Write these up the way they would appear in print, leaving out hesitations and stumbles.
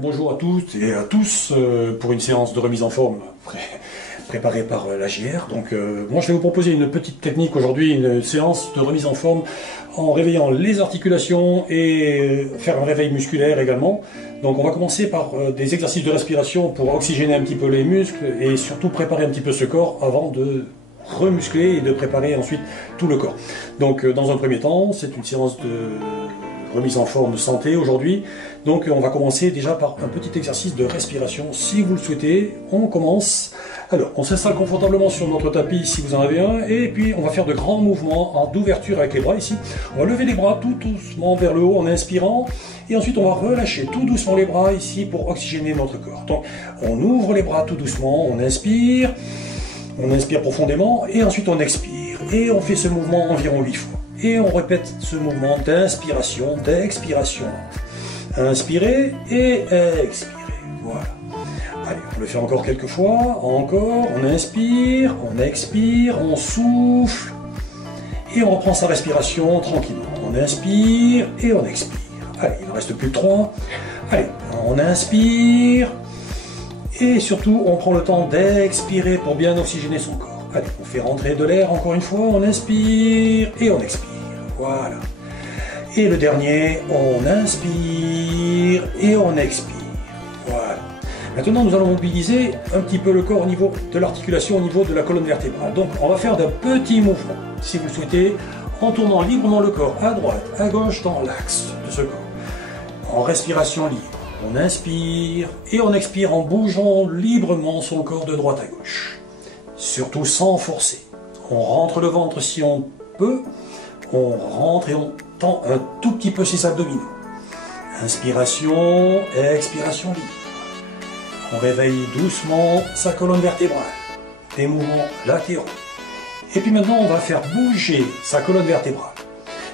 Bonjour à toutes et à tous pour une séance de remise en forme préparée par l'AJR. Donc moi je vais vous proposer une petite technique aujourd'hui, une séance de remise en forme en réveillant les articulations et faire un réveil musculaire également. Donc on va commencer par des exercices de respiration pour oxygéner un petit peu les muscles et surtout préparer un petit peu ce corps avant de remuscler et de préparer ensuite tout le corps. Donc dans un premier temps, c'est une séance de remise en forme santé aujourd'hui. Donc on va commencer déjà par un petit exercice de respiration. Si vous le souhaitez, on commence. Alors, on s'installe confortablement sur notre tapis si vous en avez un, et puis on va faire de grands mouvements d'ouverture avec les bras ici. On va lever les bras tout doucement vers le haut en inspirant, et ensuite on va relâcher tout doucement les bras ici pour oxygéner notre corps. Donc on ouvre les bras tout doucement, on inspire profondément, et ensuite on expire. Et on fait ce mouvement environ 8 fois. Et on répète ce mouvement d'inspiration, d'expiration. Inspirez et expirez. Voilà. Allez, on le fait encore quelques fois. Encore, on inspire, on expire, on souffle. Et on reprend sa respiration tranquillement. On inspire et on expire. Allez, il ne reste plus que 3. Allez, on inspire. Et surtout, on prend le temps d'expirer pour bien oxygéner son corps. Allez, on fait rentrer de l'air encore une fois. On inspire et on expire. Voilà. Et le dernier, on inspire et on expire. Voilà. Maintenant, nous allons mobiliser un petit peu le corps au niveau de l'articulation, au niveau de la colonne vertébrale. Donc, on va faire de petits mouvements, si vous le souhaitez, en tournant librement le corps à droite, à gauche, dans l'axe de ce corps. En respiration libre, on inspire et on expire en bougeant librement son corps de droite à gauche. Surtout sans forcer. On rentre le ventre si on peut, on rentre et on tend un tout petit peu ses abdominaux. Inspiration, expiration libre. On réveille doucement sa colonne vertébrale. Des mouvements latéraux. Et puis maintenant, on va faire bouger sa colonne vertébrale.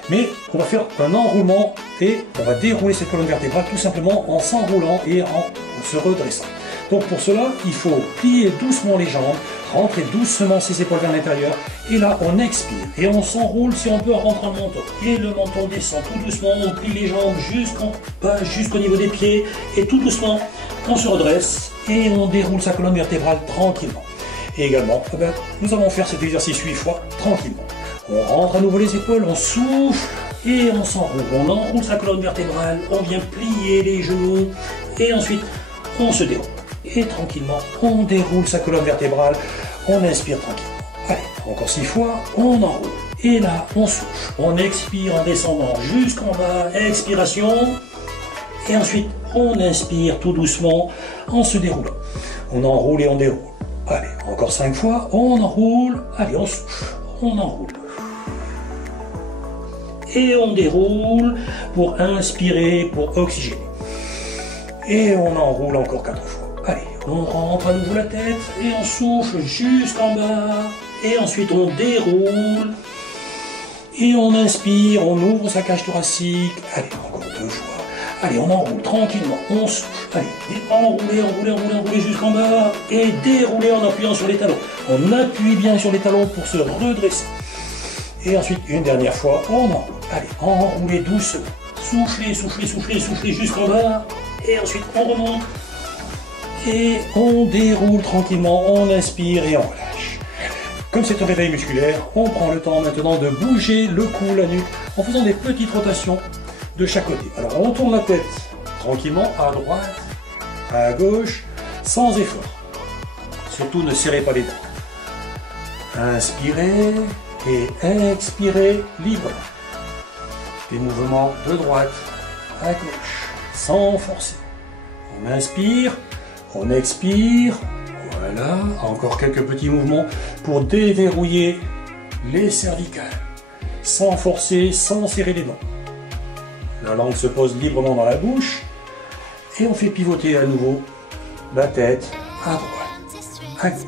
Mais on va faire un enroulement et on va dérouler cette colonne vertébrale tout simplement en s'enroulant et en se redressant. Donc pour cela, il faut plier doucement les jambes, rentrer doucement ses épaules vers l'intérieur, et là on expire, et on s'enroule si on peut en rentrant le menton. Et le menton descend tout doucement, on plie les jambes jusqu'au niveau des pieds, et tout doucement, on se redresse, et on déroule sa colonne vertébrale tranquillement. Et également, nous allons faire cet exercice 8 fois, tranquillement. On rentre à nouveau les épaules, on souffle, et on s'enroule. On enroule sa colonne vertébrale, on vient plier les genoux, et ensuite, on se déroule. Et tranquillement, on déroule sa colonne vertébrale, on inspire tranquillement. Allez, encore 6 fois, on enroule. Et là, on souffle. On expire en descendant jusqu'en bas, expiration. Et ensuite, on inspire tout doucement en se déroulant. On enroule et on déroule. Allez, encore 5 fois, on enroule. Allez, on souffle, on enroule. Et on déroule pour inspirer, pour oxygéner. Et on enroule encore 4 fois. Allez, on rentre à nouveau la tête et on souffle jusqu'en bas. Et ensuite on déroule. Et on inspire, on ouvre sa cage thoracique. Allez, encore 2 fois. Allez, on enroule tranquillement, on souffle. Allez, enrouler jusqu'en bas. Et dérouler en appuyant sur les talons. On appuie bien sur les talons pour se redresser. Et ensuite, une dernière fois, on enroule. Allez, enrouler doucement. Soufflez jusqu'en bas. Et ensuite, on remonte. Et on déroule tranquillement, on inspire et on relâche. Comme c'est un réveil musculaire, on prend le temps maintenant de bouger le cou, la nuque, en faisant des petites rotations de chaque côté. Alors on tourne la tête tranquillement à droite, à gauche, sans effort. Surtout ne serrez pas les dents. Inspirez et expirez librement. Des mouvements de droite à gauche, sans forcer. On inspire. On expire, voilà, encore quelques petits mouvements pour déverrouiller les cervicales, sans forcer, sans serrer les dents. La langue se pose librement dans la bouche et on fait pivoter à nouveau la tête à droite, à gauche.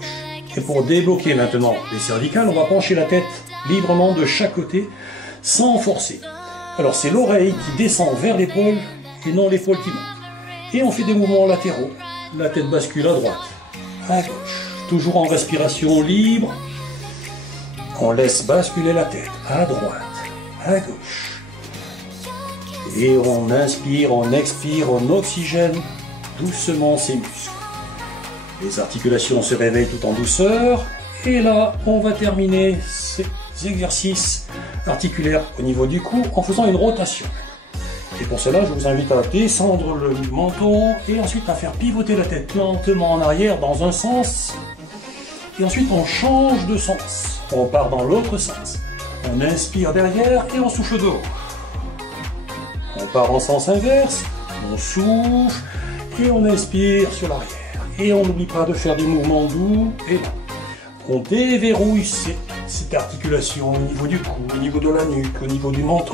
Et pour débloquer maintenant les cervicales, on va pencher la tête librement de chaque côté, sans forcer. Alors c'est l'oreille qui descend vers l'épaule et non l'épaule qui monte. Et on fait des mouvements latéraux. La tête bascule à droite, à gauche, toujours en respiration libre. On laisse basculer la tête à droite, à gauche. Et on inspire, on expire, on oxygène doucement ses muscles. Les articulations se réveillent tout en douceur. Et là, on va terminer ces exercices articulaires au niveau du cou en faisant une rotation. Et pour cela, je vous invite à descendre le menton et ensuite à faire pivoter la tête lentement en arrière dans un sens. Et ensuite, on change de sens. On part dans l'autre sens. On inspire derrière et on souffle de haut. On part en sens inverse. On souffle et on inspire sur l'arrière. Et on n'oublie pas de faire des mouvements doux et lents. On déverrouille cette articulation au niveau du cou, au niveau de la nuque, au niveau du menton.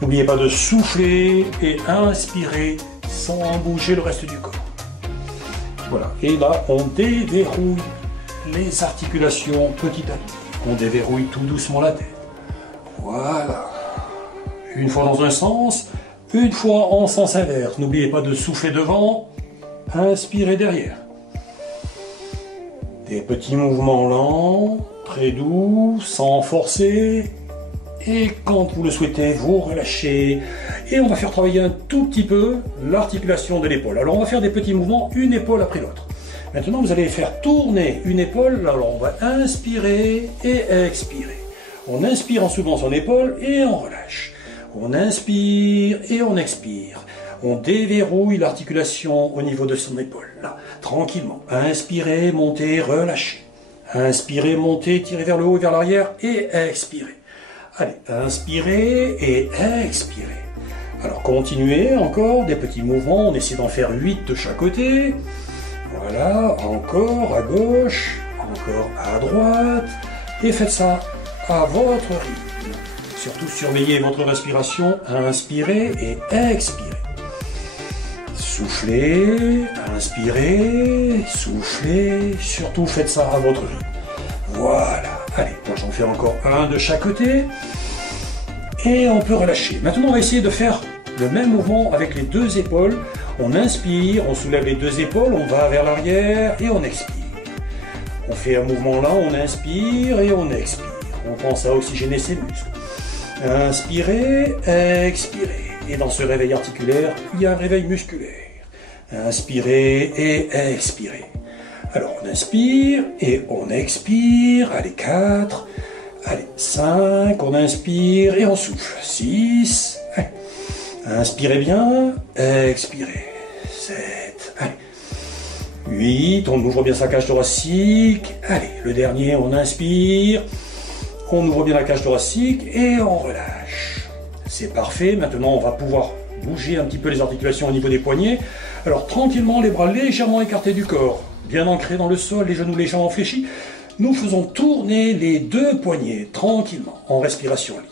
N'oubliez pas de souffler et inspirer sans bouger le reste du corps. Voilà. Et là, on déverrouille les articulations petit à petit. On déverrouille tout doucement la tête. Voilà. Une fois dans un sens, une fois en sens inverse. N'oubliez pas de souffler devant, inspirer derrière. Des petits mouvements lents, très doux, sans forcer. Et quand vous le souhaitez, vous relâchez. Et on va faire travailler un tout petit peu l'articulation de l'épaule. Alors on va faire des petits mouvements, une épaule après l'autre. Maintenant vous allez faire tourner une épaule. Alors on va inspirer et expirer. On inspire en soulevant son épaule et on relâche. On inspire et on expire. On déverrouille l'articulation au niveau de son épaule. Là, tranquillement. Inspirez, montez, relâchez. Inspirez, montez, tirez vers le haut et vers l'arrière et expirez. Allez, inspirez et expirez. Alors continuez encore des petits mouvements. On essaie d'en faire 8 de chaque côté. Voilà, encore à gauche, encore à droite. Et faites ça à votre rythme. Surtout surveillez votre respiration. Inspirez et expirez. Soufflez, inspirez, soufflez. Surtout faites ça à votre rythme. Voilà. Allez, moi j'en fais encore un de chaque côté. Et on peut relâcher. Maintenant, on va essayer de faire le même mouvement avec les deux épaules. On inspire, on soulève les deux épaules, on va vers l'arrière et on expire. On fait un mouvement là, on inspire et on expire. On pense à oxygéner ses muscles. Inspirez, expirez. Et dans ce réveil articulaire, il y a un réveil musculaire. Inspirez et expirez. Alors on inspire et on expire. Allez, 4. Allez, 5. On inspire et on souffle. 6. Allez. Inspirez bien. Expirez. 7. Allez. 8. On ouvre bien sa cage thoracique. Allez, le dernier, on inspire. On ouvre bien la cage thoracique et on relâche. C'est parfait. Maintenant, on va pouvoir bouger un petit peu les articulations au niveau des poignets. Alors, tranquillement, les bras légèrement écartés du corps, bien ancrés dans le sol, les genoux légèrement fléchis. Nous faisons tourner les deux poignets tranquillement, en respiration libre.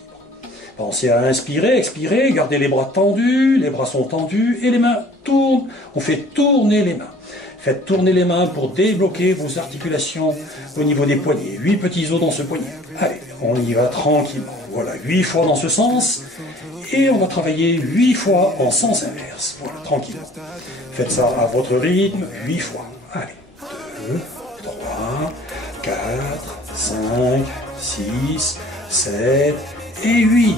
Pensez à inspirer, expirer, gardez les bras tendus, les bras sont tendus et les mains tournent. On fait tourner les mains. Faites tourner les mains pour débloquer vos articulations au niveau des poignets. 8 petits os dans ce poignet. Allez, on y va tranquillement. Voilà, 8 fois dans ce sens. Et on va travailler 8 fois en sens inverse. Voilà, tranquillement. Faites ça à votre rythme, 8 fois. Allez, 2, 3, 4, 5, 6, 7 et 8.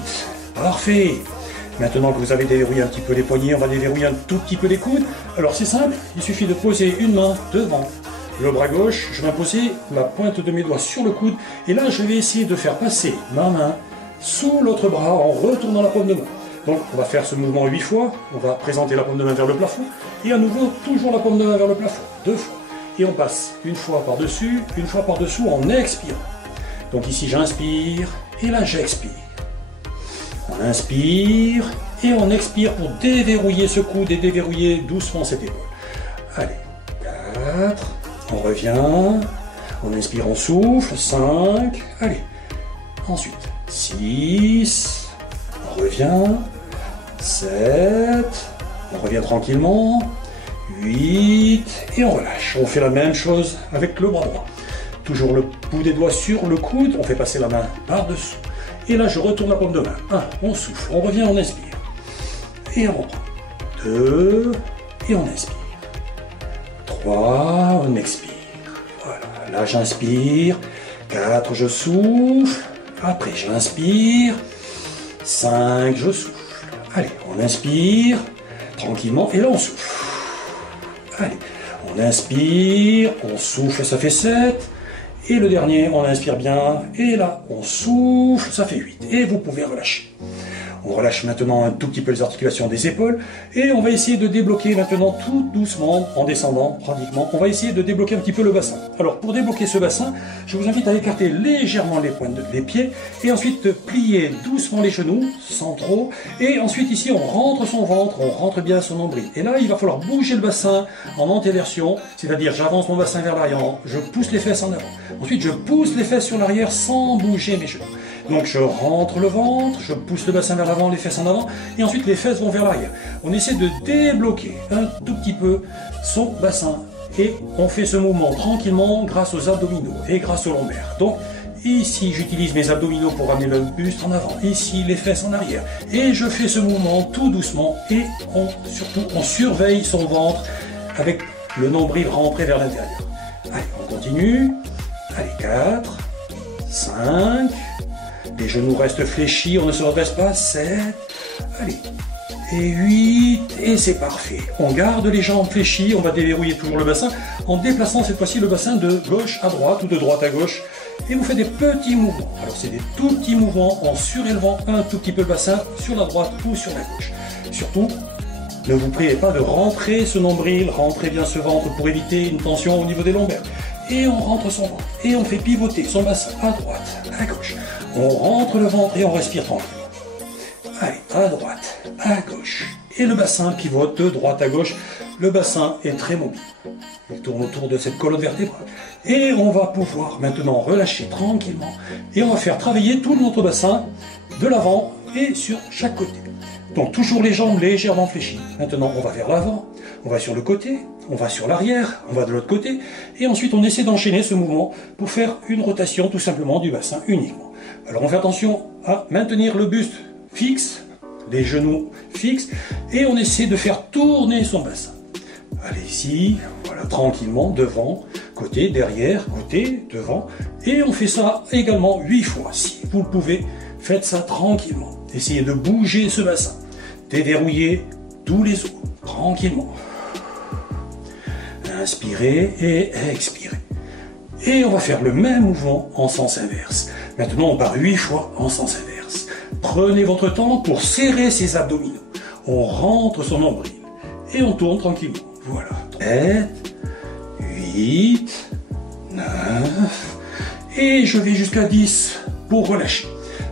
Parfait. Maintenant que vous avez déverrouillé un petit peu les poignets, on va déverrouiller un tout petit peu les coudes. Alors c'est simple, il suffit de poser une main devant le bras gauche. Je vais poser la pointe de mes doigts sur le coude. Et là, je vais essayer de faire passer ma main sous l'autre bras en retournant la paume de main. Donc on va faire ce mouvement 8 fois. On va présenter la paume de main vers le plafond. Et à nouveau, toujours la paume de main vers le plafond. 2 fois. Et on passe une fois par-dessus, une fois par-dessous en expirant. Donc ici, j'inspire et là, j'expire. On inspire et on expire pour déverrouiller ce coude et déverrouiller doucement cette épaule. Allez, 4, on revient, on inspire, on souffle, 5, allez, ensuite 6, on revient, 7, on revient tranquillement, 8 et on relâche. On fait la même chose avec le bras droit. Toujours le bout des doigts sur le coude, on fait passer la main par-dessous. Et là, je retourne la paume de main. 1, on souffle, on revient, on inspire. Et on reprend. 2, et on inspire. 3, on expire. Voilà, là j'inspire. 4, je souffle. Après, j'inspire. 5, je souffle. Allez, on inspire tranquillement. Et là, on souffle. Allez, on inspire, on souffle, ça fait 7. Et le dernier, on inspire bien, et là, on souffle, ça fait 8. Et vous pouvez relâcher. On relâche maintenant un tout petit peu les articulations des épaules, et on va essayer de débloquer maintenant tout doucement, en descendant pratiquement, on va essayer de débloquer un petit peu le bassin. Alors pour débloquer ce bassin, je vous invite à écarter légèrement les pointes des pieds, et ensuite plier doucement les genoux, sans trop, et ensuite ici on rentre son ventre, on rentre bien son nombril. Et là il va falloir bouger le bassin en antéversion, c'est-à-dire j'avance mon bassin vers l'arrière, je pousse les fesses en avant. Ensuite je pousse les fesses sur l'arrière sans bouger mes genoux. Donc je rentre le ventre, je pousse le bassin vers l'avant, les fesses en avant, et ensuite les fesses vont vers l'arrière. On essaie de débloquer un tout petit peu son bassin, et on fait ce mouvement tranquillement grâce aux abdominaux et grâce aux lombaires. Donc ici j'utilise mes abdominaux pour ramener le buste en avant, ici les fesses en arrière, et je fais ce mouvement tout doucement, et surtout on surveille son ventre avec le nombril rentré vers l'intérieur. Allez, on continue. Allez, 4, 5... Les genoux restent fléchis, on ne se redresse pas. 7, allez, et 8, et c'est parfait. On garde les jambes fléchies, on va déverrouiller toujours le bassin, en déplaçant cette fois-ci le bassin de gauche à droite ou de droite à gauche. Et vous faites des petits mouvements. Alors c'est des tout petits mouvements en surélevant un tout petit peu le bassin sur la droite ou sur la gauche. Surtout, ne vous priez pas de rentrer ce nombril, rentrez bien ce ventre pour éviter une tension au niveau des lombaires. Et on rentre son ventre, et on fait pivoter son bassin à droite, à gauche. On rentre le ventre et on respire tranquille. Allez, à droite, à gauche. Et le bassin pivote de droite à gauche. Le bassin est très mobile. Il tourne autour de cette colonne vertébrale. Et on va pouvoir maintenant relâcher tranquillement. Et on va faire travailler tout notre bassin de l'avant et sur chaque côté. Donc toujours les jambes légèrement fléchies. Maintenant on va vers l'avant, on va sur le côté, on va sur l'arrière, on va de l'autre côté. Et ensuite on essaie d'enchaîner ce mouvement pour faire une rotation tout simplement du bassin uniquement. Alors on fait attention à maintenir le buste fixe, les genoux fixes, et on essaie de faire tourner son bassin. Allez ici, voilà, tranquillement, devant, côté, derrière, côté, devant. Et on fait ça également 8 fois. Si vous le pouvez, faites ça tranquillement. Essayez de bouger ce bassin. Déverrouillez tous les os, tranquillement. Inspirez et expirez. Et on va faire le même mouvement en sens inverse. Maintenant, on part 8 fois en sens inverse. Prenez votre temps pour serrer ses abdominaux. On rentre son nombril et on tourne tranquillement. Voilà. 7, 8, 9, et je vais jusqu'à 10 pour relâcher.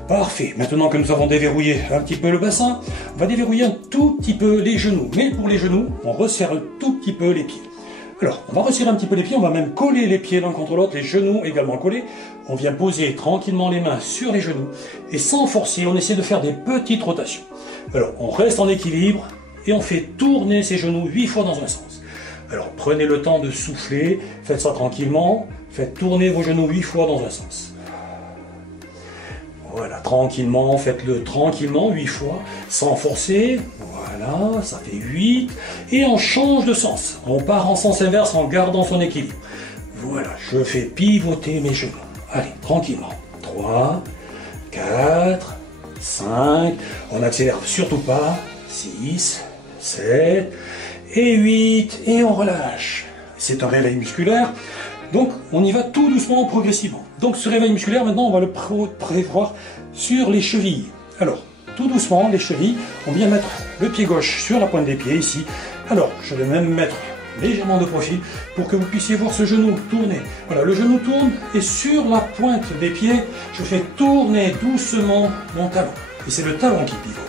Parfait. Maintenant que nous avons déverrouillé un petit peu le bassin, on va déverrouiller un tout petit peu les genoux. Mais pour les genoux, on resserre un tout petit peu les pieds. Alors, on va resserrer un petit peu les pieds, on va même coller les pieds l'un contre l'autre, les genoux également collés. On vient poser tranquillement les mains sur les genoux. Et sans forcer, on essaie de faire des petites rotations. Alors, on reste en équilibre et on fait tourner ses genoux 8 fois dans un sens. Alors, prenez le temps de souffler, faites ça tranquillement, faites tourner vos genoux 8 fois dans un sens. Voilà, tranquillement, faites-le tranquillement 8 fois, sans forcer. Voilà, ça fait 8. Et on change de sens. On part en sens inverse en gardant son équilibre. Voilà, je fais pivoter mes genoux. Allez, tranquillement. 3, 4, 5. On n'accélère surtout pas. 6, 7 et 8. Et on relâche. C'est un réveil musculaire. Donc, on y va tout doucement, progressivement. Donc, ce réveil musculaire, maintenant, on va le prévoir sur les chevilles. Alors, tout doucement, les chevilles, on vient mettre le pied gauche sur la pointe des pieds, ici. Alors, je vais même mettre légèrement de profil pour que vous puissiez voir ce genou tourner. Voilà, le genou tourne et sur la pointe des pieds, je fais tourner doucement mon talon. Et c'est le talon qui pivote.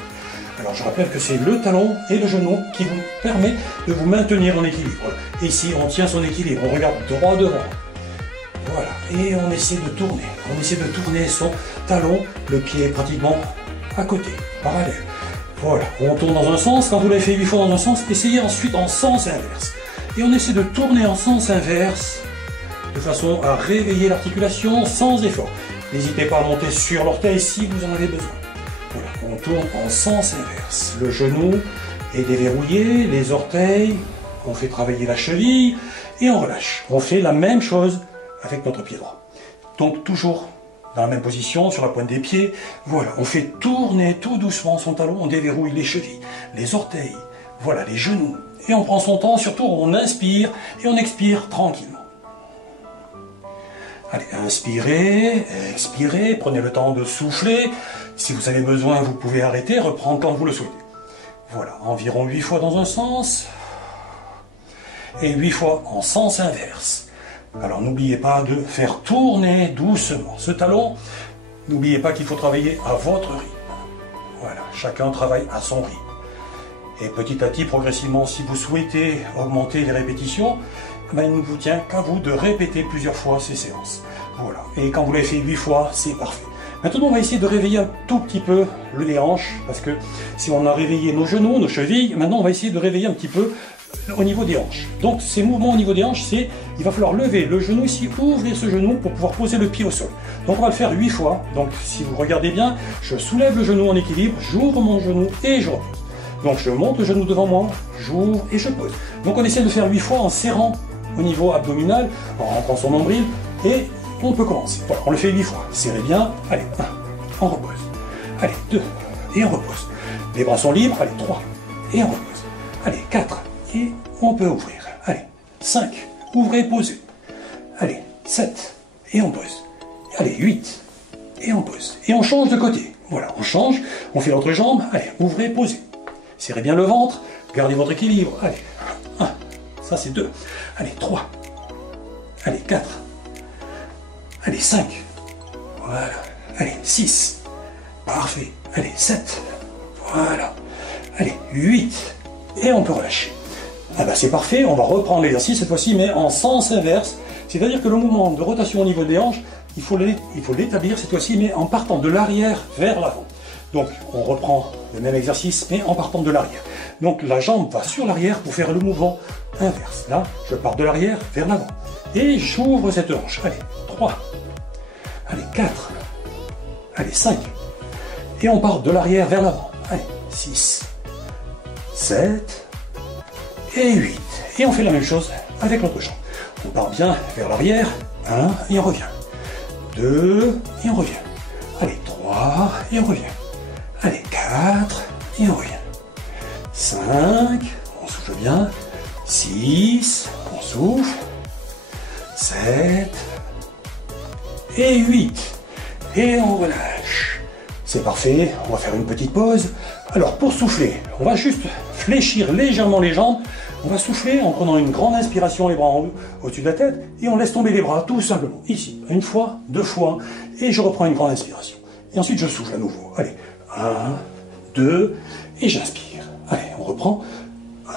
Alors, je rappelle que c'est le talon et le genou qui vous permet de vous maintenir en équilibre. Voilà. Ici, on tient son équilibre, on regarde droit devant. Voilà, et on essaie de tourner. On essaie de tourner son talon, le pied est pratiquement à côté, parallèle. Voilà, on tourne dans un sens. Quand vous l'avez fait 8 fois dans un sens, essayez ensuite en sens inverse. Et on essaie de tourner en sens inverse de façon à réveiller l'articulation sans effort. N'hésitez pas à monter sur l'orteil si vous en avez besoin. Voilà, on tourne en sens inverse. Le genou est déverrouillé, les orteils, on fait travailler la cheville et on relâche. On fait la même chose avec notre pied droit. Donc toujours dans la même position, sur la pointe des pieds. Voilà, on fait tourner tout doucement son talon, on déverrouille les chevilles, les orteils, voilà, les genoux. et on prend son temps, surtout on inspire et on expire tranquillement. Allez, inspirez, expirez, prenez le temps de souffler. Si vous avez besoin, vous pouvez arrêter, reprendre quand vous le souhaitez. Voilà, environ 8 fois dans un sens et 8 fois en sens inverse. Alors n'oubliez pas de faire tourner doucement ce talon. N'oubliez pas qu'il faut travailler à votre rythme. Voilà, chacun travaille à son rythme. Et petit à petit, progressivement, si vous souhaitez augmenter les répétitions, ben, il ne vous tient qu'à vous de répéter plusieurs fois ces séances. Voilà. Et quand vous l'avez fait 8 fois, c'est parfait. Maintenant, on va essayer de réveiller un tout petit peu les hanches, parce que si on a réveillé nos genoux, nos chevilles, maintenant on va essayer de réveiller un petit peu au niveau des hanches. Donc ces mouvements au niveau des hanches, c'est il va falloir lever le genou ici, ouvrir ce genou pour pouvoir poser le pied au sol. Donc on va le faire 8 fois. Donc si vous regardez bien, je soulève le genou en équilibre, j'ouvre mon genou et je repose. Donc je monte le genou devant moi, j'ouvre et je pose. Donc on essaie de faire 8 fois en serrant au niveau abdominal, en rentrant son nombril, et on peut commencer. Voilà, on le fait 8 fois. Serrez bien. Allez, 1, on repose. Allez, 2, et on repose. Les bras sont libres. Allez, 3, et on repose. Allez, 4, et on peut ouvrir. Allez, 5, ouvrez, posez. Allez, 7, et on pose. Allez, 8, et on pose. Et on change de côté. Voilà, on change, on fait l'autre jambe. Allez, ouvrez, posez. Serrez bien le ventre, gardez votre équilibre. Allez, 1, ça c'est 2. Allez, 3. Allez, 4. Allez, 5. Voilà. Allez, 6. Parfait. Allez, 7. Voilà. Allez, 8. Et on peut relâcher. Ah ben c'est parfait, on va reprendre l'exercice cette fois-ci, mais en sens inverse. C'est-à-dire que le mouvement de rotation au niveau des hanches, il faut l'établir cette fois-ci, mais en partant de l'arrière vers l'avant. Donc on reprend le même exercice, mais en partant de l'arrière. Donc la jambe va sur l'arrière pour faire le mouvement inverse. Là, je pars de l'arrière vers l'avant. Et j'ouvre cette hanche. Allez, 3. Allez, 4. Allez, 5. Et on part de l'arrière vers l'avant. Allez, 6. 7. Et 8. Et on fait la même chose avec l'autre jambe. On part bien vers l'arrière. 1, et on revient. 2, et on revient. Allez, 3, et on revient. Allez, 4, et on revient. 5, on souffle bien. 6, on souffle. 7, et 8. Et on relâche. C'est parfait, on va faire une petite pause. Alors, pour souffler, on va juste fléchir légèrement les jambes. On va souffler en prenant une grande inspiration, les bras en haut, au-dessus de la tête, et on laisse tomber les bras, tout simplement. Ici, une fois, 2 fois, et je reprends une grande inspiration. Et ensuite, je souffle à nouveau. Allez, 1, 2, et j'inspire. Allez, on reprend. 1,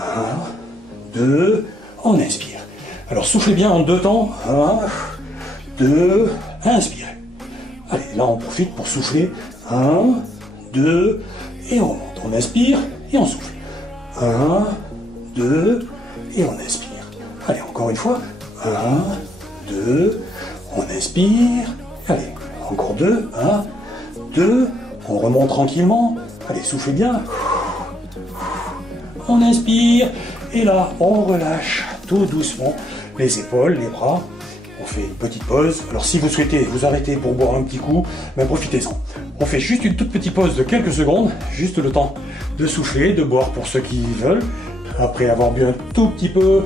2, on inspire. Alors, soufflez bien en 2 temps. 1, 2, inspirez. Allez, là, on profite pour souffler. 1, 2, et on monte. On inspire, et on souffle. 1, 2, et on inspire. Allez, encore une fois. 1, 2, on inspire. Allez, encore 2, 1, 2, on remonte tranquillement. Allez, soufflez bien. On inspire. Et là, on relâche tout doucement les épaules, les bras. On fait une petite pause. Alors, si vous souhaitez vous arrêter pour boire un petit coup, ben profitez-en. On fait juste une toute petite pause de quelques secondes, juste le temps de souffler, de boire pour ceux qui veulent. Après avoir bu un tout petit peu.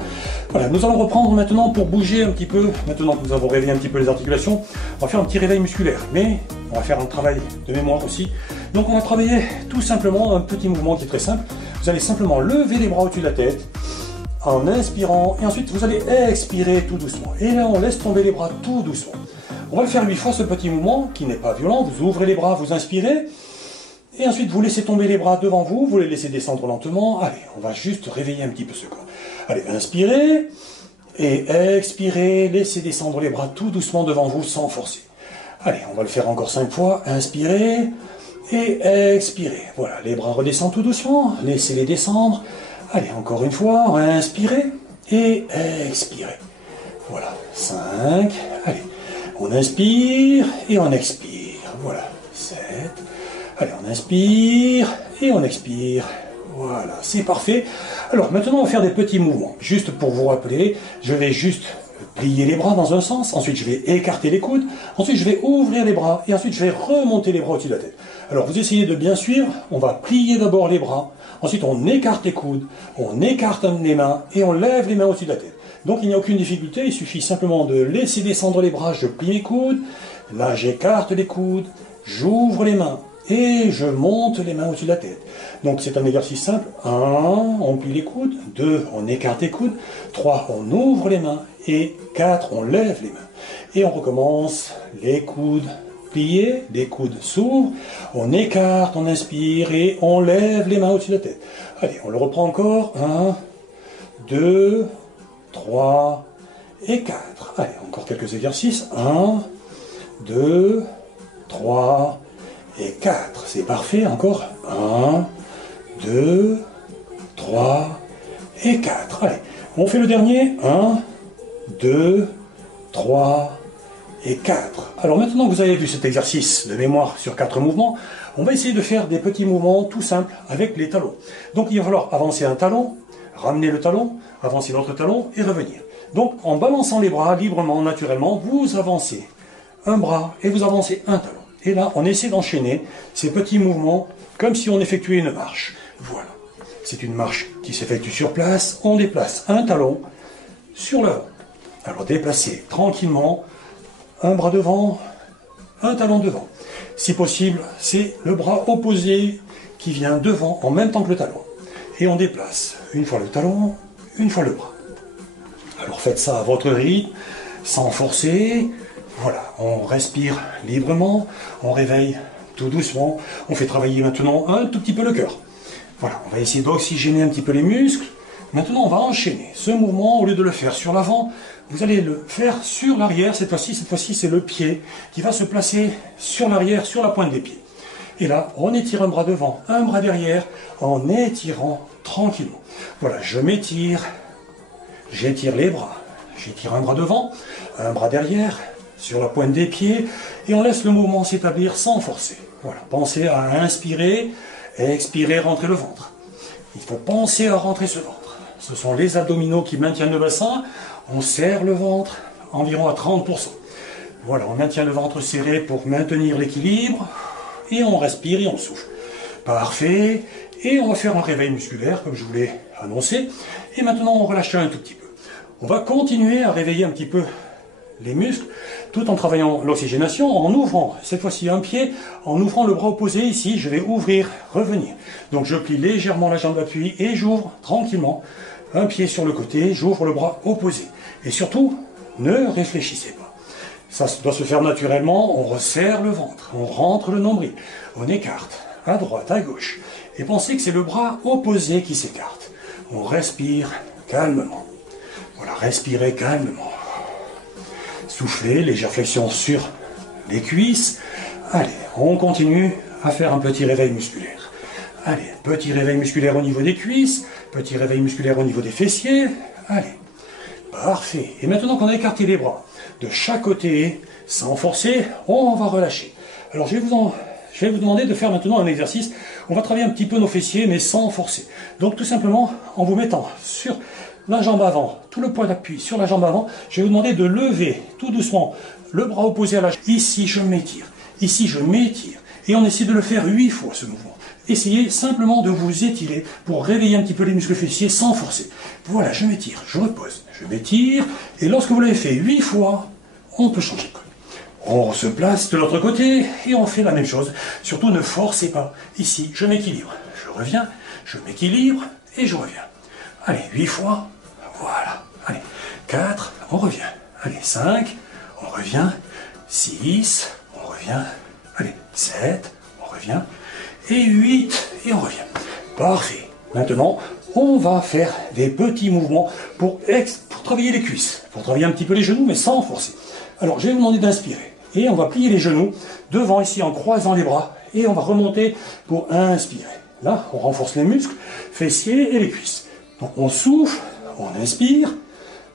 Voilà, nous allons reprendre maintenant pour bouger un petit peu. Maintenant que nous avons réveillé un petit peu les articulations, on va faire un petit réveil musculaire. Mais on va faire un travail de mémoire aussi. Donc on va travailler tout simplement un petit mouvement qui est très simple. Vous allez simplement lever les bras au-dessus de la tête en inspirant. Et ensuite vous allez expirer tout doucement. Et là on laisse tomber les bras tout doucement. On va le faire 8 fois ce petit mouvement qui n'est pas violent. Vous ouvrez les bras, vous inspirez. Et ensuite, vous laissez tomber les bras devant vous, vous les laissez descendre lentement. Allez, on va juste réveiller un petit peu ce corps. Allez, inspirez et expirez. Laissez descendre les bras tout doucement devant vous sans forcer. Allez, on va le faire encore 5 fois. Inspirez et expirez. Voilà, les bras redescendent tout doucement. Laissez-les descendre. Allez, encore une fois. Inspirez et expirez. Voilà, 5. Allez, on inspire et on expire. Voilà, 7. Allez, on inspire et on expire. Voilà, c'est parfait. Alors, maintenant, on va faire des petits mouvements. Juste pour vous rappeler, je vais juste plier les bras dans un sens. Ensuite, je vais écarter les coudes. Ensuite, je vais ouvrir les bras. Et ensuite, je vais remonter les bras au-dessus de la tête. Alors, vous essayez de bien suivre. On va plier d'abord les bras. Ensuite, on écarte les coudes, on écarte les mains et on lève les mains au-dessus de la tête. Donc il n'y a aucune difficulté, il suffit simplement de laisser descendre les bras, je plie mes coudes, là j'écarte les coudes, j'ouvre les mains et je monte les mains au-dessus de la tête. Donc c'est un exercice simple. 1, on plie les coudes, 2, on écarte les coudes, 3, on ouvre les mains et 4, on lève les mains. Et on recommence, les coudes pliés, les coudes s'ouvrent, on écarte, on inspire et on lève les mains au-dessus de la tête. Allez, on le reprend encore. 1, 2, 3 et 4. Allez, encore quelques exercices. 1, 2, 3 et 4. C'est parfait. Encore 1, 2, 3 et 4. Allez, on fait le dernier. 1, 2, 3 et 4. Alors maintenant que vous avez vu cet exercice de mémoire sur 4 mouvements, on va essayer de faire des petits mouvements tout simples avec les talons. Donc il va falloir avancer un talon, ramener le talon, avancer l'autre talon et revenir. Donc en balançant les bras librement, naturellement, vous avancez un bras et vous avancez un talon. Et là, on essaie d'enchaîner ces petits mouvements comme si on effectuait une marche. Voilà. C'est une marche qui s'effectue sur place. On déplace un talon sur l'avant. Alors déplacez tranquillement un bras devant, un talon devant. Si possible, c'est le bras opposé qui vient devant en même temps que le talon. Et on déplace une fois le talon, une fois le bras. Alors faites ça à votre rythme, sans forcer. Voilà, on respire librement, on réveille tout doucement. On fait travailler maintenant un tout petit peu le cœur. Voilà, on va essayer d'oxygéner un petit peu les muscles. Maintenant, on va enchaîner ce mouvement. Au lieu de le faire sur l'avant, vous allez le faire sur l'arrière. Cette fois-ci, c'est le pied qui va se placer sur l'arrière, sur la pointe des pieds. Et là, on étire un bras devant, un bras derrière, en étirant tranquillement. Voilà, je m'étire, j'étire les bras, j'étire un bras devant, un bras derrière, sur la pointe des pieds, et on laisse le mouvement s'établir sans forcer. Voilà, pensez à inspirer, expirer, rentrer le ventre. Il faut penser à rentrer ce ventre. Ce sont les abdominaux qui maintiennent le bassin. On serre le ventre environ à 30%. Voilà, on maintient le ventre serré pour maintenir l'équilibre. Et on respire et on souffle. Parfait. Et on va faire un réveil musculaire, comme je vous l'ai annoncé. Et maintenant, on relâche un tout petit peu. On va continuer à réveiller un petit peu les muscles, tout en travaillant l'oxygénation, en ouvrant, cette fois-ci un pied, en ouvrant le bras opposé ici, je vais ouvrir, revenir. Donc je plie légèrement la jambe d'appui et j'ouvre tranquillement, un pied sur le côté, j'ouvre le bras opposé. Et surtout, ne réfléchissez pas. Ça doit se faire naturellement, on resserre le ventre, on rentre le nombril, on écarte, à droite, à gauche. Et pensez que c'est le bras opposé qui s'écarte. On respire calmement. Voilà, respirez calmement. Soufflez, légère flexion sur les cuisses. Allez, on continue à faire un petit réveil musculaire. Allez, petit réveil musculaire au niveau des cuisses, petit réveil musculaire au niveau des fessiers. Allez, parfait. Et maintenant qu'on a écarté les bras de chaque côté, sans forcer, on va relâcher. Alors je vais vous demander de faire maintenant un exercice. On va travailler un petit peu nos fessiers, mais sans forcer. Donc tout simplement, en vous mettant sur la jambe avant, tout le poids d'appui sur la jambe avant, je vais vous demander de lever tout doucement le bras opposé à la jambe. Ici, je m'étire. Ici, je m'étire. Et on essaie de le faire 8 fois, ce mouvement. Essayez simplement de vous étirer pour réveiller un petit peu les muscles fessiers sans forcer. Voilà, je m'étire, je repose, je m'étire. Et lorsque vous l'avez fait 8 fois, on peut changer de côté. On se place de l'autre côté et on fait la même chose. Surtout, ne forcez pas. Ici, je m'équilibre. Je reviens, je m'équilibre et je reviens. Allez, 8 fois. Voilà. Allez, 4, on revient. Allez, 5, on revient. 6, on revient. Allez, 7, on revient. Et 8, et on revient. Parfait. Maintenant, on va faire des petits mouvements pour travailler les cuisses, pour travailler un petit peu les genoux, mais sans forcer. Alors, je vais vous demander d'inspirer. Et on va plier les genoux devant ici en croisant les bras. Et on va remonter pour inspirer. Là, on renforce les muscles, fessiers et les cuisses. Donc on souffle, on inspire.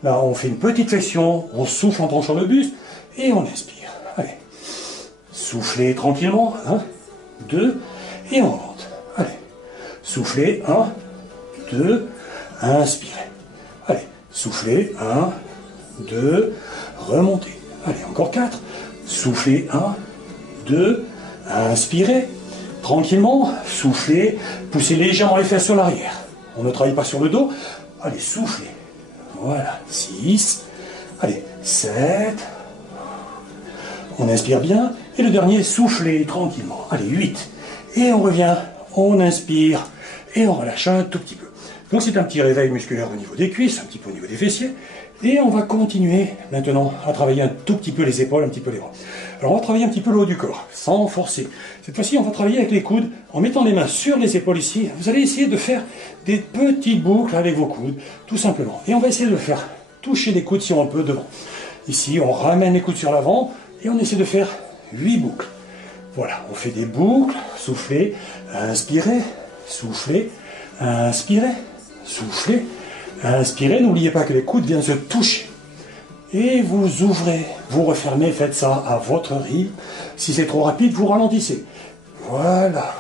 Là, on fait une petite flexion, on souffle en penchant le buste et on inspire. Allez, soufflez tranquillement. 1, 2, et on remonte. Allez, soufflez. 1, 2, inspirez. Allez, soufflez. 1, 2, remontez. Allez, encore 4. Soufflez. 1, 2, inspirez. tranquillement, soufflez, poussez légèrement les fesses sur l'arrière. On ne travaille pas sur le dos. Allez, soufflez. Voilà, 6. Allez, 7. On inspire bien. Et le dernier, soufflez tranquillement. Allez, 8. Et on revient, on inspire et on relâche un tout petit peu. Donc c'est un petit réveil musculaire au niveau des cuisses, un petit peu au niveau des fessiers. Et on va continuer maintenant à travailler un tout petit peu les épaules, un petit peu les bras. Alors on va travailler un petit peu le haut du corps, sans forcer. Cette fois-ci, on va travailler avec les coudes, en mettant les mains sur les épaules ici. Vous allez essayer de faire des petites boucles avec vos coudes, tout simplement. Et on va essayer de faire toucher les coudes si on peut devant. Ici, on ramène les coudes sur l'avant et on essaie de faire 8 boucles. Voilà, on fait des boucles, soufflez, inspirez, soufflez, inspirez, soufflez, inspirez. N'oubliez pas que les coudes viennent se toucher. Et vous ouvrez, vous refermez, faites ça à votre rythme. Si c'est trop rapide, vous ralentissez. Voilà.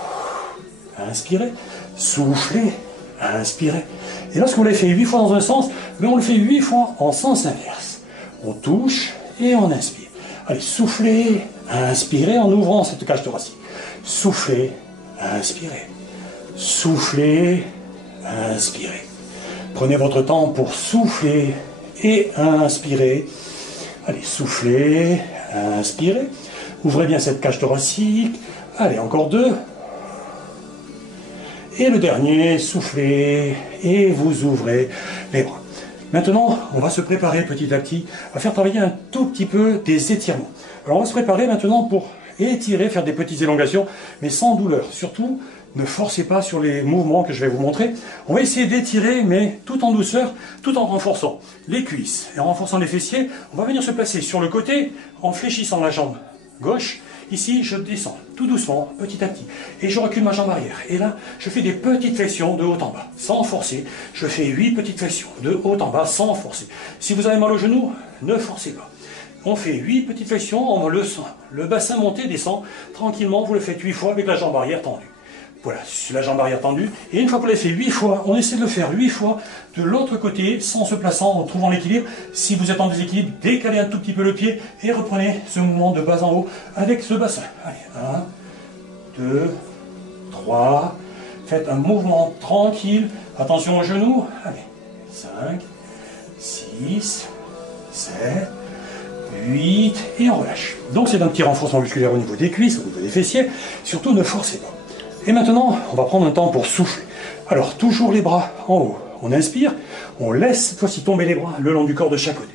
Inspirez, soufflez, inspirez. Et lorsque vous l'avez fait 8 fois dans un sens, on le fait 8 fois en sens inverse. On touche et on inspire. Allez, soufflez, inspirez en ouvrant cette cage thoracique. Soufflez, inspirez. Soufflez, inspirez. Prenez votre temps pour souffler et inspirer. Allez, soufflez, inspirez. Ouvrez bien cette cage thoracique. Allez, encore 2. Et le dernier, soufflez et vous ouvrez les bras. Maintenant, on va se préparer petit à petit à faire travailler un tout petit peu des étirements. Alors, on va se préparer maintenant pour étirer, faire des petites élongations, mais sans douleur. Surtout, ne forcez pas sur les mouvements que je vais vous montrer. On va essayer d'étirer, mais tout en douceur, tout en renforçant les cuisses et en renforçant les fessiers. On va venir se placer sur le côté en fléchissant la jambe gauche. Ici, je descends tout doucement, petit à petit, et je recule ma jambe arrière. Et là, je fais des petites flexions de haut en bas, sans forcer. Je fais 8 petites flexions de haut en bas, sans forcer. Si vous avez mal au genou, ne forcez pas. On fait 8 petites flexions, on le sent. Le bassin monté, descend tranquillement. Vous le faites 8 fois avec la jambe arrière tendue. Voilà, la jambe arrière tendue. Et une fois qu'on l'a fait 8 fois, on essaie de le faire 8 fois de l'autre côté, sans se plaçant, en trouvant l'équilibre. Si vous êtes en déséquilibre, décalez un tout petit peu le pied et reprenez ce mouvement de bas en haut avec ce bassin. Allez, 1, 2, 3. Faites un mouvement tranquille. Attention aux genoux. Allez, 5, 6, 7, 8. Et on relâche. Donc c'est un petit renforcement musculaire au niveau des cuisses, au niveau des fessiers. Surtout, ne forcez pas. Et maintenant, on va prendre un temps pour souffler. Alors, toujours les bras en haut. On inspire, on laisse cette fois-ci tomber les bras le long du corps de chaque côté.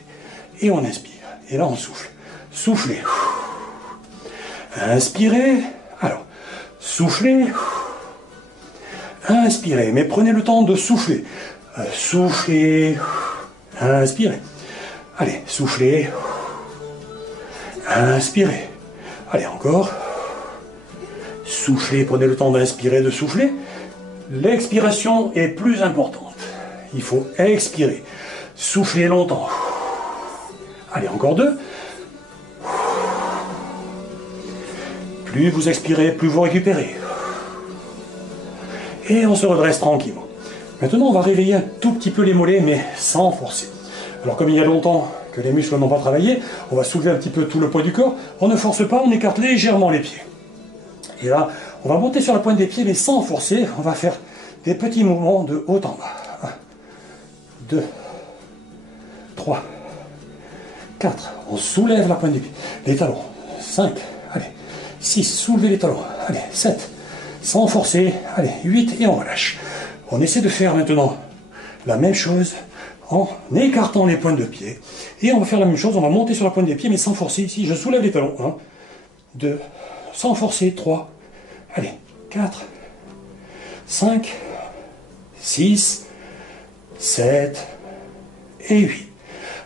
Et on inspire. Et là, on souffle. Soufflez. Inspirez. Alors, soufflez. Inspirez. Mais prenez le temps de souffler. Soufflez. Inspirez. Allez, soufflez. Inspirez. Allez, encore. Soufflez, prenez le temps d'inspirer, de souffler. L'expiration est plus importante. Il faut expirer. Soufflez longtemps. Allez, encore 2. Plus vous expirez, plus vous récupérez. Et on se redresse tranquillement. Maintenant, on va réveiller un tout petit peu les mollets, mais sans forcer. Alors, comme il y a longtemps que les muscles n'ont pas travaillé, on va soulever un petit peu tout le poids du corps. On ne force pas, on écarte légèrement les pieds. Et là, on va monter sur la pointe des pieds, mais sans forcer. On va faire des petits mouvements de haut en bas. 1, 2, 3, 4. On soulève la pointe des pieds. Les talons. 5, allez. 6, soulevez les talons. Allez, 7, sans forcer. Allez, 8 et on relâche. On essaie de faire maintenant la même chose en écartant les pointes de pied. Et on va faire la même chose, on va monter sur la pointe des pieds, mais sans forcer. Ici, je soulève les talons. 1, 2, sans forcer, 3, allez, 4, 5, 6, 7 et 8.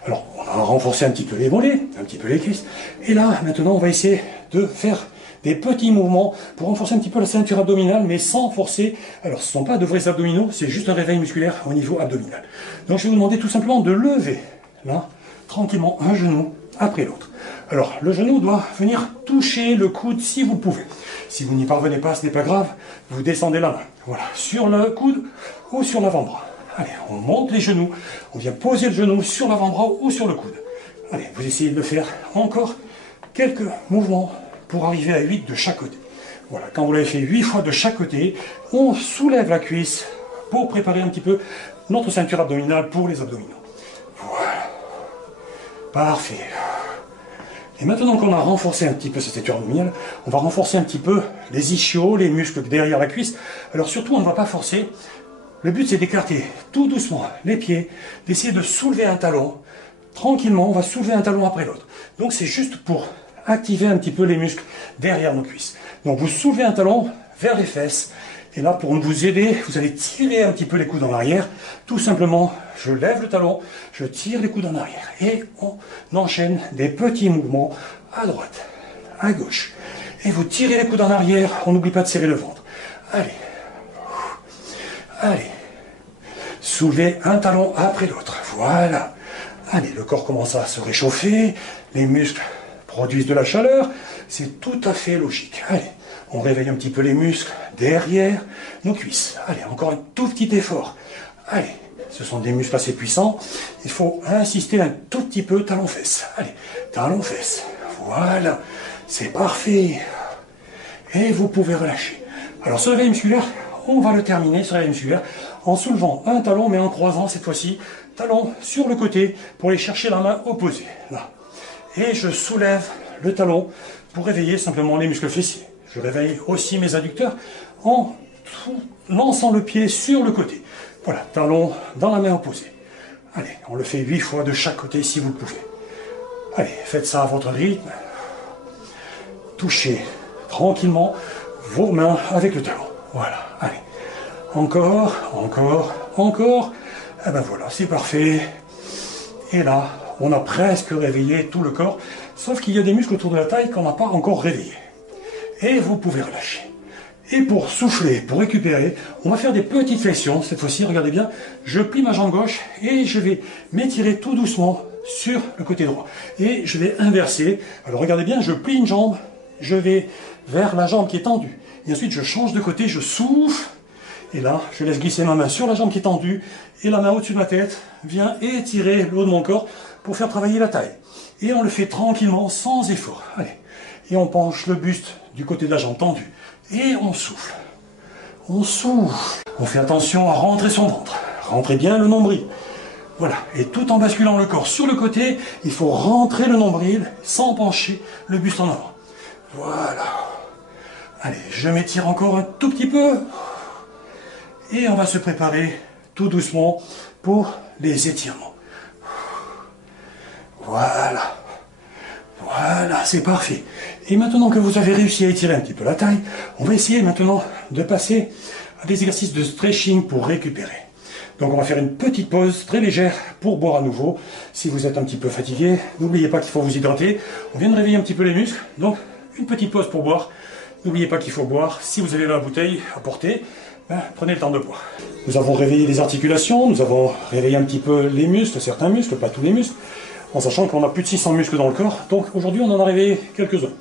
Alors, on va renforcer un petit peu les mollets, un petit peu les cuisses. Et là, maintenant, on va essayer de faire des petits mouvements pour renforcer un petit peu la ceinture abdominale, mais sans forcer. Alors, ce ne sont pas de vrais abdominaux, c'est juste un réveil musculaire au niveau abdominal. Donc, je vais vous demander tout simplement de lever, là, tranquillement, un genou après l'autre. Alors, le genou doit venir toucher le coude si vous le pouvez. Si vous n'y parvenez pas, ce n'est pas grave, vous descendez la main. Voilà, sur le coude ou sur l'avant-bras. Allez, on monte les genoux, on vient poser le genou sur l'avant-bras ou sur le coude. Allez, vous essayez de le faire encore quelques mouvements pour arriver à 8 de chaque côté. Voilà, quand vous l'avez fait 8 fois de chaque côté, on soulève la cuisse pour préparer un petit peu notre ceinture abdominale pour les abdominaux. Voilà. Parfait. Et maintenant qu'on a renforcé un petit peu cette ceinture abdominale, on va renforcer un petit peu les ischios, les muscles derrière la cuisse. Alors surtout, on ne va pas forcer. Le but, c'est d'écarter tout doucement les pieds, d'essayer de soulever un talon. Tranquillement, on va soulever un talon après l'autre. Donc c'est juste pour activer un petit peu les muscles derrière nos cuisses. Donc vous soulevez un talon vers les fesses. Et là, pour vous aider, vous allez tirer un petit peu les coudes en arrière. Tout simplement, je lève le talon, je tire les coudes en arrière. Et on enchaîne des petits mouvements à droite, à gauche. Et vous tirez les coudes en arrière, on n'oublie pas de serrer le ventre. Allez. Allez. Soulevez un talon après l'autre. Voilà. Allez, le corps commence à se réchauffer, les muscles produisent de la chaleur, c'est tout à fait logique. Allez, on réveille un petit peu les muscles derrière nos cuisses. Allez, encore un tout petit effort. Allez, ce sont des muscles assez puissants, il faut insister un tout petit peu talon-fesse. Allez, talon-fesse. Voilà, c'est parfait. Et vous pouvez relâcher. Alors ce réveil musculaire, on va le terminer, ce réveil musculaire, en soulevant un talon, mais en croisant cette fois-ci, talon sur le côté, pour aller chercher la main opposée. Là. Et je soulève le talon pour réveiller simplement les muscles fessiers. Je réveille aussi mes adducteurs en lançant le pied sur le côté. Voilà, talon dans la main opposée. Allez, on le fait 8 fois de chaque côté si vous le pouvez. Allez, faites ça à votre rythme. Touchez tranquillement vos mains avec le talon. Voilà, allez. Encore, encore, encore. Et ben voilà, c'est parfait. Et là, on a presque réveillé tout le corps, sauf qu'il y a des muscles autour de la taille qu'on n'a pas encore réveillés. Et vous pouvez relâcher. Et pour souffler, pour récupérer, on va faire des petites flexions. Cette fois-ci, regardez bien, je plie ma jambe gauche et je vais m'étirer tout doucement sur le côté droit. Et je vais inverser. Alors regardez bien, je plie une jambe, je vais vers la jambe qui est tendue. Et ensuite, je change de côté, je souffle. Et là, je laisse glisser ma main sur la jambe qui est tendue. Et la main au-dessus de ma tête vient étirer le haut de mon corps pour faire travailler la taille. Et on le fait tranquillement, sans effort. Allez. Et on penche le buste du côté de la jambe tendue. Et on souffle. On souffle. On fait attention à rentrer son ventre. Rentrez bien le nombril. Voilà. Et tout en basculant le corps sur le côté, il faut rentrer le nombril sans pencher le buste en avant. Voilà. Allez, je m'étire encore un tout petit peu. Et on va se préparer tout doucement pour les étirements. Voilà. Voilà, c'est parfait. Et maintenant que vous avez réussi à étirer un petit peu la taille, on va essayer maintenant de passer à des exercices de stretching pour récupérer. Donc on va faire une petite pause très légère pour boire à nouveau. Si vous êtes un petit peu fatigué, n'oubliez pas qu'il faut vous hydrater. On vient de réveiller un petit peu les muscles, donc une petite pause pour boire. N'oubliez pas qu'il faut boire. Si vous avez la bouteille à portée, prenez le temps de boire. Nous avons réveillé les articulations, nous avons réveillé un petit peu les muscles, certains muscles, pas tous les muscles, en sachant qu'on a plus de 600 muscles dans le corps. Donc aujourd'hui, on en a réveillé quelques-uns.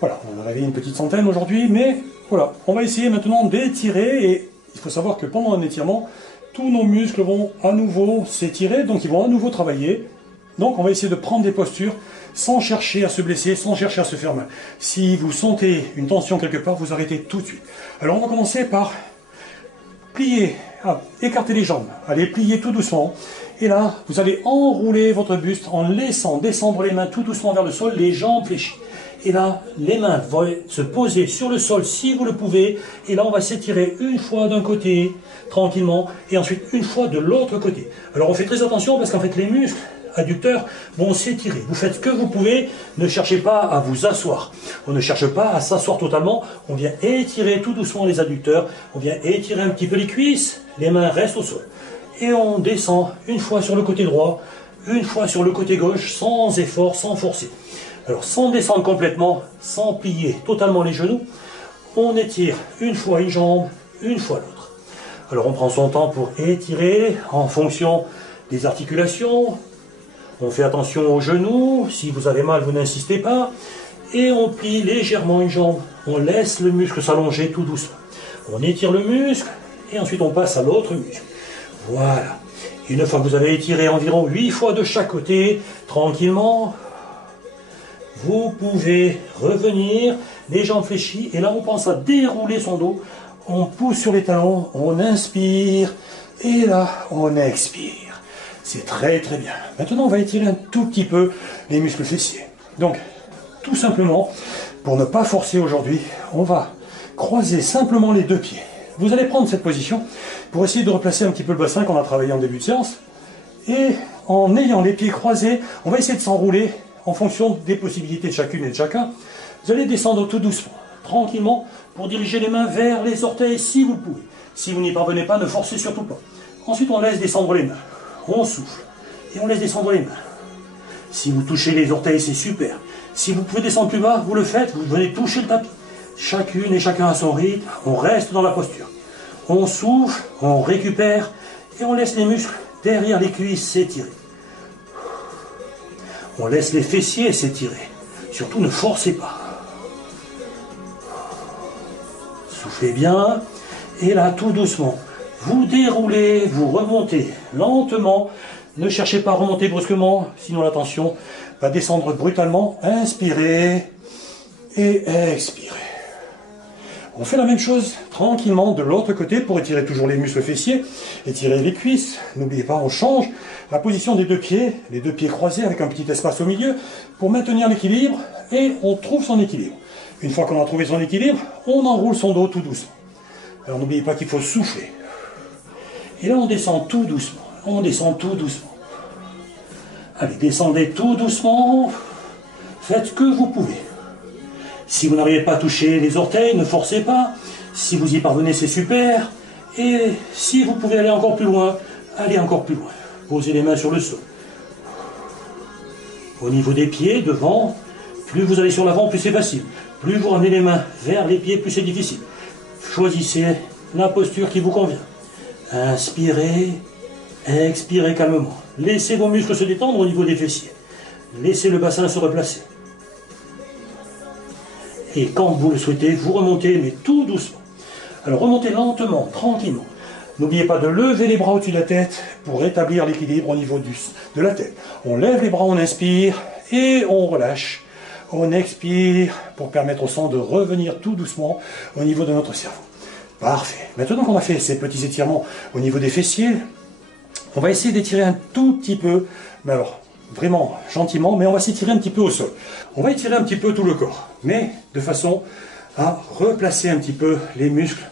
Voilà, on en a réveillé une petite centaine aujourd'hui, mais voilà, on va essayer maintenant d'étirer. Et il faut savoir que pendant un étirement, tous nos muscles vont à nouveau s'étirer, donc ils vont à nouveau travailler. Donc on va essayer de prendre des postures sans chercher à se blesser, sans chercher à se faire mal. Si vous sentez une tension quelque part, vous arrêtez tout de suite. Alors on va commencer par plier, écarter les jambes, allez plier tout doucement. Et là, vous allez enrouler votre buste en laissant descendre les mains tout doucement vers le sol, les jambes fléchies. Et là, les mains vont se poser sur le sol si vous le pouvez. Et là, on va s'étirer une fois d'un côté, tranquillement, et ensuite une fois de l'autre côté. Alors on fait très attention parce qu'en fait les muscles adducteurs vont s'étirer. Vous faites ce que vous pouvez, ne cherchez pas à vous asseoir. On ne cherche pas à s'asseoir totalement, on vient étirer tout doucement les adducteurs, on vient étirer un petit peu les cuisses, les mains restent au sol. Et on descend une fois sur le côté droit, une fois sur le côté gauche, sans effort, sans forcer. Alors sans descendre complètement, sans plier totalement les genoux, on étire une fois une jambe, une fois l'autre. Alors on prend son temps pour étirer en fonction des articulations. On fait attention aux genoux, si vous avez mal, vous n'insistez pas. Et on plie légèrement une jambe, on laisse le muscle s'allonger tout doucement. On étire le muscle, et ensuite on passe à l'autre muscle. Voilà. Une fois que vous avez étiré environ 8 fois de chaque côté, tranquillement, vous pouvez revenir, les jambes fléchies, et là on pense à dérouler son dos, on pousse sur les talons, on inspire, et là on expire. C'est très très bien. Maintenant on va étirer un tout petit peu les muscles fessiers. Donc, tout simplement, pour ne pas forcer aujourd'hui, on va croiser simplement les deux pieds. Vous allez prendre cette position pour essayer de replacer un petit peu le bassin qu'on a travaillé en début de séance. Et en ayant les pieds croisés, on va essayer de s'enrouler en fonction des possibilités de chacune et de chacun. Vous allez descendre tout doucement, tranquillement, pour diriger les mains vers les orteils si vous le pouvez. Si vous n'y parvenez pas, ne forcez surtout pas. Ensuite, on laisse descendre les mains. On souffle et on laisse descendre les mains. Si vous touchez les orteils, c'est super. Si vous pouvez descendre plus bas, vous le faites, vous venez toucher le tapis. Chacune et chacun à son rythme, on reste dans la posture. On souffle, on récupère et on laisse les muscles derrière les cuisses s'étirer. On laisse les fessiers s'étirer. Surtout ne forcez pas. Soufflez bien. Et là, tout doucement, vous déroulez, vous remontez lentement. Ne cherchez pas à remonter brusquement, sinon la tension va descendre brutalement. Inspirez et expirez. On fait la même chose tranquillement de l'autre côté pour étirer toujours les muscles fessiers, étirer les cuisses. N'oubliez pas, on change la position des deux pieds, les deux pieds croisés avec un petit espace au milieu pour maintenir l'équilibre et on trouve son équilibre. Une fois qu'on a trouvé son équilibre, on enroule son dos tout doucement. Alors n'oubliez pas qu'il faut souffler. Et là on descend tout doucement, on descend tout doucement. Allez, descendez tout doucement, faites ce que vous pouvez. Si vous n'arrivez pas à toucher les orteils, ne forcez pas. Si vous y parvenez, c'est super. Et si vous pouvez aller encore plus loin, allez encore plus loin. Posez les mains sur le sol. Au niveau des pieds, devant, plus vous allez sur l'avant, plus c'est facile. Plus vous ramenez les mains vers les pieds, plus c'est difficile. Choisissez la posture qui vous convient. Inspirez, expirez calmement. Laissez vos muscles se détendre au niveau des fessiers. Laissez le bassin se replacer. Et quand vous le souhaitez, vous remontez, mais tout doucement. Alors remontez lentement, tranquillement. N'oubliez pas de lever les bras au-dessus de la tête pour rétablir l'équilibre au niveau de la tête. On lève les bras, on inspire et on relâche. On expire pour permettre au sang de revenir tout doucement au niveau de notre cerveau. Parfait. Maintenant qu'on a fait ces petits étirements au niveau des fessiers, on va essayer d'étirer un tout petit peu. Mais alors, vraiment gentiment, mais on va s'étirer un petit peu au sol. On va étirer un petit peu tout le corps, mais de façon à replacer un petit peu les muscles.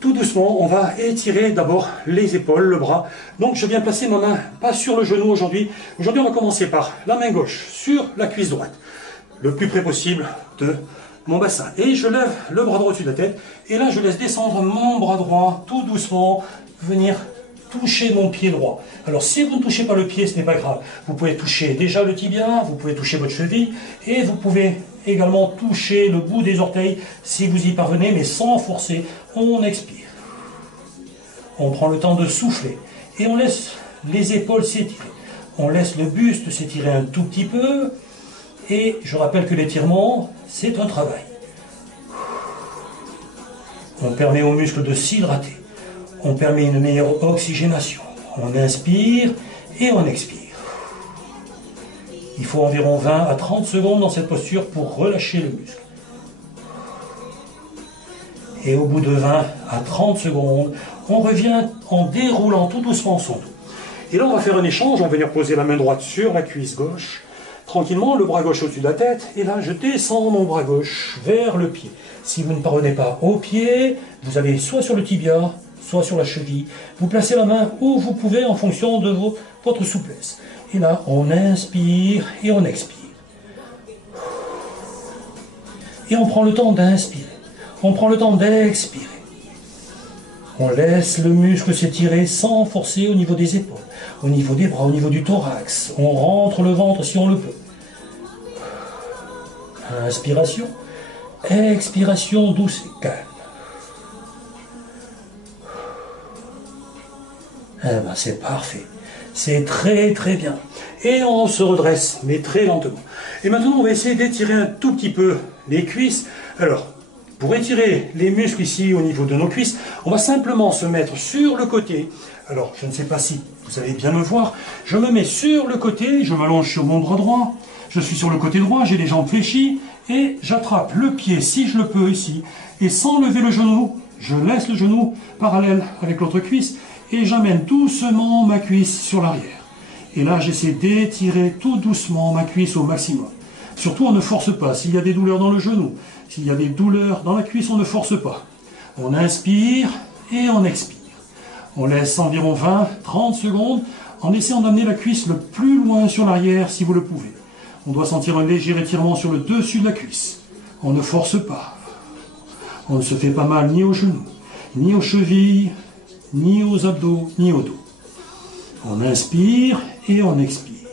Tout doucement, on va étirer d'abord les épaules, le bras. Donc je viens placer ma main, pas sur le genou aujourd'hui. Aujourd'hui, on va commencer par la main gauche sur la cuisse droite, le plus près possible de mon bassin. Et je lève le bras droit au-dessus de la tête. Et là, je laisse descendre mon bras droit, tout doucement, venir toucher mon pied droit. Alors si vous ne touchez pas le pied, ce n'est pas grave. Vous pouvez toucher déjà le tibia, vous pouvez toucher votre cheville et vous pouvez également toucher le bout des orteils si vous y parvenez, mais sans forcer. On expire. On prend le temps de souffler et on laisse les épaules s'étirer. On laisse le buste s'étirer un tout petit peu et je rappelle que l'étirement, c'est un travail. On permet aux muscles de s'hydrater. On permet une meilleure oxygénation. On inspire et on expire. Il faut environ 20 à 30 secondes dans cette posture pour relâcher le muscle. Et au bout de 20 à 30 secondes, on revient en déroulant tout doucement son dos. Et là, on va faire un échange. On va venir poser la main droite sur la cuisse gauche. Tranquillement, le bras gauche au-dessus de la tête. Et là, je descends mon bras gauche vers le pied. Si vous ne parvenez pas au pied, vous allez soit sur le tibia, soit sur la cheville. Vous placez la main où vous pouvez en fonction de votre souplesse. Et là, on inspire et on expire. Et on prend le temps d'inspirer. On prend le temps d'expirer. On laisse le muscle s'étirer sans forcer au niveau des épaules, au niveau des bras, au niveau du thorax. On rentre le ventre si on le peut. Inspiration. Expiration douce et calme. Eh ben, c'est parfait. C'est très très bien. Et on se redresse, mais très lentement. Et maintenant, on va essayer d'étirer un tout petit peu les cuisses. Alors, Pour étirer les muscles ici au niveau de nos cuisses, on va simplement se mettre sur le côté. Alors, je ne sais pas si vous allez bien me voir. Je me mets sur le côté, je m'allonge sur mon bras droit. Je suis sur le côté droit, j'ai les jambes fléchies. Et j'attrape le pied, si je le peux, ici. Et sans lever le genou, je laisse le genou parallèle avec l'autre cuisse. Et j'amène doucement ma cuisse sur l'arrière. Et là, j'essaie d'étirer tout doucement ma cuisse au maximum. Surtout, on ne force pas. S'il y a des douleurs dans le genou, s'il y a des douleurs dans la cuisse, on ne force pas. On inspire et on expire. On laisse environ 20-30 secondes en essayant d'amener la cuisse le plus loin sur l'arrière si vous le pouvez. On doit sentir un léger étirement sur le dessus de la cuisse. On ne force pas. On ne se fait pas mal ni aux genoux, ni aux chevilles, ni aux abdos, ni au dos. On inspire et on expire.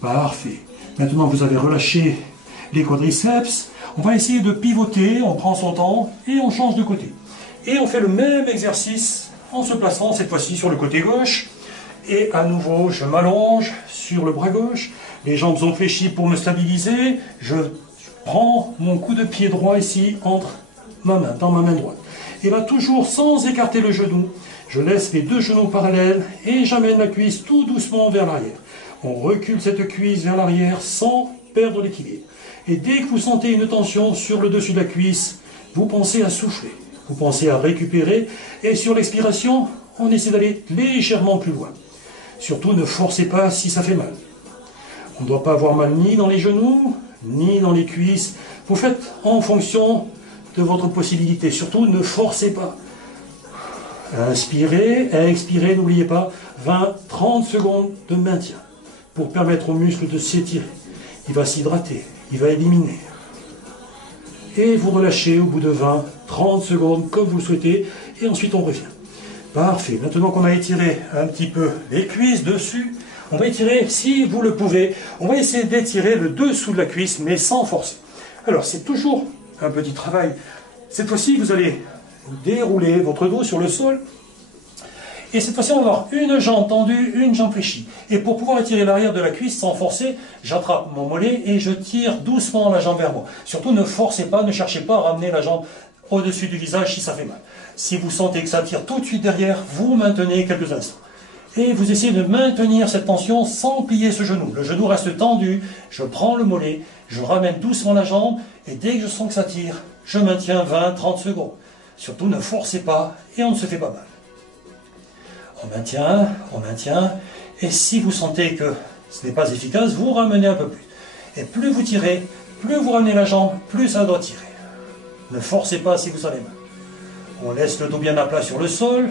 Parfait. Maintenant, vous avez relâché les quadriceps. On va essayer de pivoter, on prend son temps et on change de côté. Et on fait le même exercice en se plaçant cette fois-ci sur le côté gauche. Et à nouveau, je m'allonge sur le bras gauche. Les jambes sont fléchies pour me stabiliser. Je prends mon coup de pied droit ici entre ma main, dans ma main droite. Et là, toujours sans écarter le genou, je laisse les deux genoux parallèles et j'amène la cuisse tout doucement vers l'arrière. On recule cette cuisse vers l'arrière sans perdre l'équilibre. Et dès que vous sentez une tension sur le dessus de la cuisse, vous pensez à souffler, vous pensez à récupérer, et sur l'expiration, on essaie d'aller légèrement plus loin. Surtout, ne forcez pas si ça fait mal. On ne doit pas avoir mal ni dans les genoux, ni dans les cuisses. Vous faites en fonction de votre possibilité. Surtout, ne forcez pas. Inspirez, expirez, n'oubliez pas, 20-30 secondes de maintien pour permettre au muscle de s'étirer. Il va s'hydrater, il va éliminer. Et vous relâchez au bout de 20-30 secondes comme vous le souhaitez, et ensuite on revient. Parfait. Maintenant qu'on a étiré un petit peu les cuisses dessus, on va étirer, si vous le pouvez, on va essayer d'étirer le dessous de la cuisse, mais sans forcer. Alors c'est toujours un petit travail. Cette fois-ci, vous allez dérouler votre dos sur le sol. Et cette fois-ci, on va avoir une jambe tendue, une jambe fléchie. Et pour pouvoir étirer l'arrière de la cuisse sans forcer, j'attrape mon mollet et je tire doucement la jambe vers moi. Surtout, ne forcez pas, ne cherchez pas à ramener la jambe au-dessus du visage si ça fait mal. Si vous sentez que ça tire tout de suite derrière, vous maintenez quelques instants. Et vous essayez de maintenir cette tension sans plier ce genou. Le genou reste tendu, je prends le mollet, je ramène doucement la jambe, et dès que je sens que ça tire, je maintiens 20-30 secondes. Surtout, ne forcez pas, et on ne se fait pas mal. On maintient, et si vous sentez que ce n'est pas efficace, vous ramenez un peu plus. Et plus vous tirez, plus vous ramenez la jambe, plus ça doit tirer. Ne forcez pas si vous avez mal. On laisse le dos bien à plat sur le sol,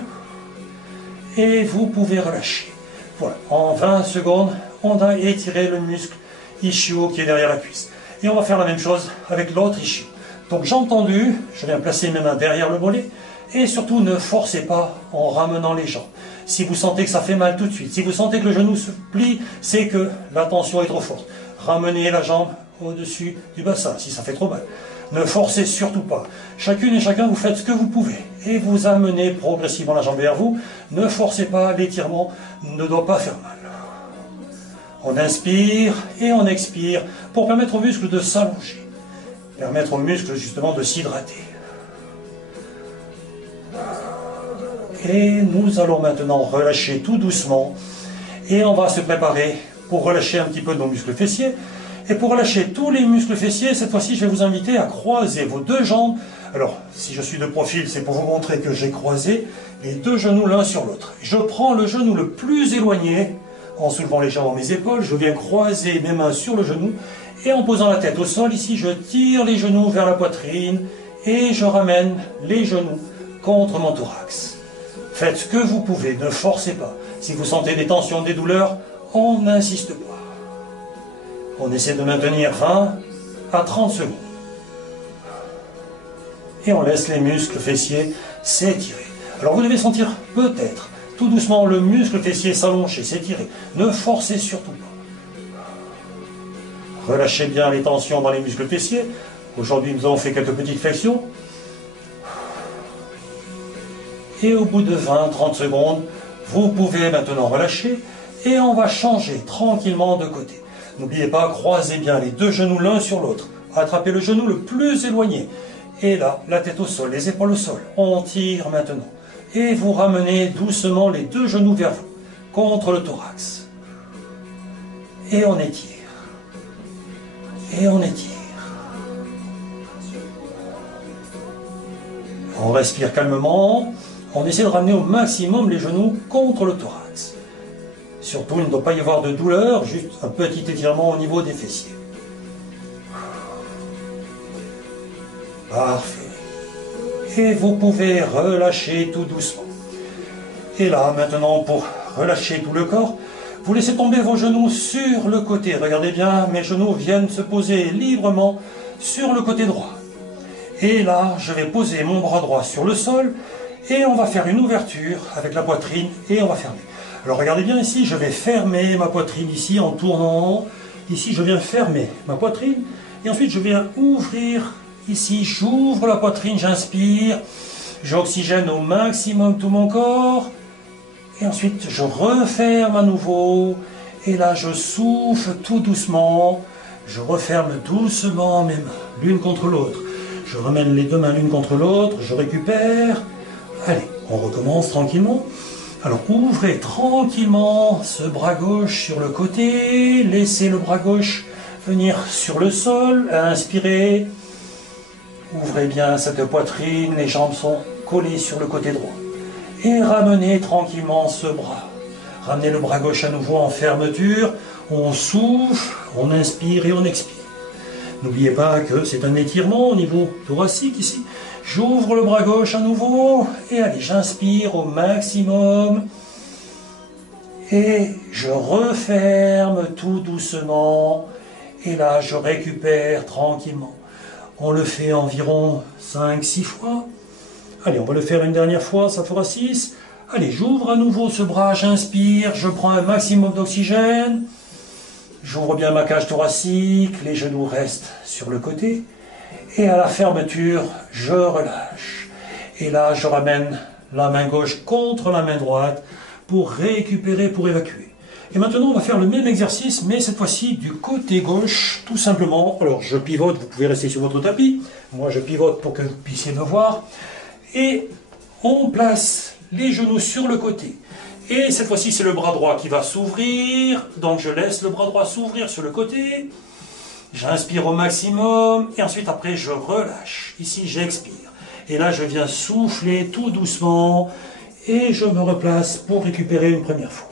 et vous pouvez relâcher. Voilà, en 20 secondes, on a étiré le muscle ischio qui est derrière la cuisse. Et on va faire la même chose avec l'autre ischio. Donc jambe tendue, je viens placer mes mains derrière le mollet, et surtout ne forcez pas en ramenant les jambes. Si vous sentez que ça fait mal tout de suite, si vous sentez que le genou se plie, c'est que la tension est trop forte. Ramenez la jambe au-dessus du bassin si ça fait trop mal. Ne forcez surtout pas. Chacune et chacun, vous faites ce que vous pouvez. Et vous amenez progressivement la jambe vers vous. Ne forcez pas, l'étirement ne doit pas faire mal. On inspire et on expire pour permettre aux muscles de s'allonger. Permettre aux muscles justement de s'hydrater. Et nous allons maintenant relâcher tout doucement. Et on va se préparer pour relâcher un petit peu nos muscles fessiers. Et pour relâcher tous les muscles fessiers, cette fois-ci, je vais vous inviter à croiser vos deux jambes. Alors, si je suis de profil, c'est pour vous montrer que j'ai croisé les deux genoux l'un sur l'autre. Je prends le genou le plus éloigné, en soulevant légèrement mes épaules, je viens croiser mes mains sur le genou, et en posant la tête au sol, ici, je tire les genoux vers la poitrine, et je ramène les genoux contre mon thorax. Faites ce que vous pouvez, ne forcez pas. Si vous sentez des tensions, des douleurs, on n'insiste pas. On essaie de maintenir 20 à 30 secondes. Et on laisse les muscles fessiers s'étirer. Alors vous devez sentir peut-être, tout doucement, le muscle fessier s'allonger, s'étirer. Ne forcez surtout pas. Relâchez bien les tensions dans les muscles fessiers. Aujourd'hui, nous avons fait quelques petites flexions. Et au bout de 20-30 secondes, vous pouvez maintenant relâcher. Et on va changer tranquillement de côté. N'oubliez pas, croisez bien les deux genoux l'un sur l'autre. Attrapez le genou le plus éloigné. Et là, la tête au sol, les épaules au sol. On tire maintenant. Et vous ramenez doucement les deux genoux vers vous, contre le thorax. Et on étire. Et on étire. On respire calmement. On essaie de ramener au maximum les genoux contre le thorax. Surtout, il ne doit pas y avoir de douleur, juste un petit étirement au niveau des fessiers. Parfait. Et vous pouvez relâcher tout doucement. Et là, maintenant, pour relâcher tout le corps, vous laissez tomber vos genoux sur le côté. Regardez bien, mes genoux viennent se poser librement sur le côté droit. Et là, je vais poser mon bras droit sur le sol et on va faire une ouverture avec la poitrine et on va fermer. Alors regardez bien ici, je vais fermer ma poitrine ici en tournant. Ici, je viens fermer ma poitrine et ensuite je viens ouvrir ici. J'ouvre la poitrine, j'inspire, j'oxygène au maximum tout mon corps et ensuite je referme à nouveau et là je souffle tout doucement. Je referme doucement mes mains, l'une contre l'autre. Je ramène les deux mains l'une contre l'autre, je récupère. Allez, on recommence tranquillement. Alors ouvrez tranquillement ce bras gauche sur le côté, laissez le bras gauche venir sur le sol, inspirez. Ouvrez bien cette poitrine, les jambes sont collées sur le côté droit. Et ramenez tranquillement ce bras. Ramenez le bras gauche à nouveau en fermeture, on souffle, on inspire et on expire. N'oubliez pas que c'est un étirement au niveau thoracique ici. J'ouvre le bras gauche à nouveau et allez, j'inspire au maximum. Et je referme tout doucement. Et là, je récupère tranquillement. On le fait environ 5-6 fois. Allez, on va le faire une dernière fois, ça fera 6. Allez, j'ouvre à nouveau ce bras, j'inspire, je prends un maximum d'oxygène. J'ouvre bien ma cage thoracique, les genoux restent sur le côté. Et à la fermeture, je relâche. Et là, je ramène la main gauche contre la main droite pour récupérer, pour évacuer. Et maintenant, on va faire le même exercice, mais cette fois-ci du côté gauche, tout simplement. Alors, je pivote, vous pouvez rester sur votre tapis. Moi, je pivote pour que vous puissiez me voir. Et on place les genoux sur le côté. Et cette fois-ci, c'est le bras droit qui va s'ouvrir. Donc, je laisse le bras droit s'ouvrir sur le côté. J'inspire au maximum. Et ensuite, après, je relâche. Ici, j'expire. Et là, je viens souffler tout doucement. Et je me replace pour récupérer une première fois.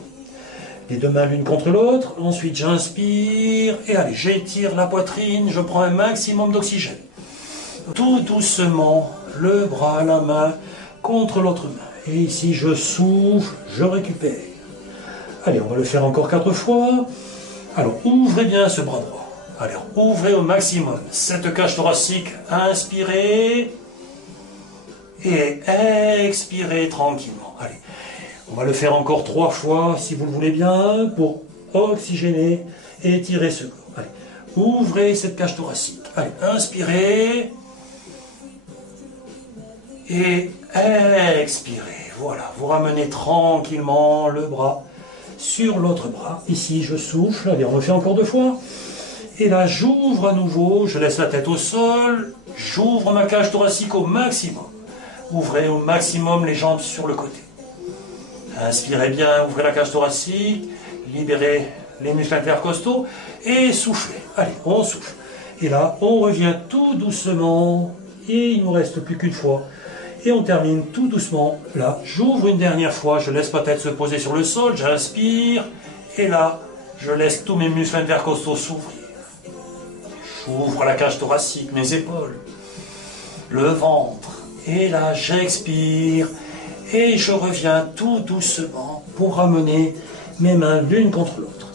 Les deux mains l'une contre l'autre. Ensuite, j'inspire. Et allez, j'étire la poitrine. Je prends un maximum d'oxygène. Tout doucement, le bras, la main contre l'autre main. Et ici, je souffle, je récupère. Allez, on va le faire encore 4 fois. Alors, ouvrez bien ce bras droit. Allez, ouvrez au maximum cette cage thoracique. Inspirez. Et expirez tranquillement. Allez, on va le faire encore 3 fois, si vous le voulez bien, pour oxygéner et étirer ce corps. Allez, ouvrez cette cage thoracique. Allez, inspirez. Et expirez. Voilà, vous ramenez tranquillement le bras sur l'autre bras. Ici, je souffle. Allez, on le fait encore 2 fois. Et là, j'ouvre à nouveau. Je laisse la tête au sol. J'ouvre ma cage thoracique au maximum. Ouvrez au maximum les jambes sur le côté. Inspirez bien, ouvrez la cage thoracique. Libérez les muscles intercostaux. Et soufflez. Allez, on souffle. Et là, on revient tout doucement. Et il ne nous reste plus qu'une fois. Et on termine tout doucement. Là, j'ouvre une dernière fois, je laisse ma tête se poser sur le sol, j'inspire. Et là, je laisse tous mes muscles intercostaux s'ouvrir. J'ouvre la cage thoracique, mes épaules, le ventre. Et là, j'expire. Et je reviens tout doucement pour ramener mes mains l'une contre l'autre.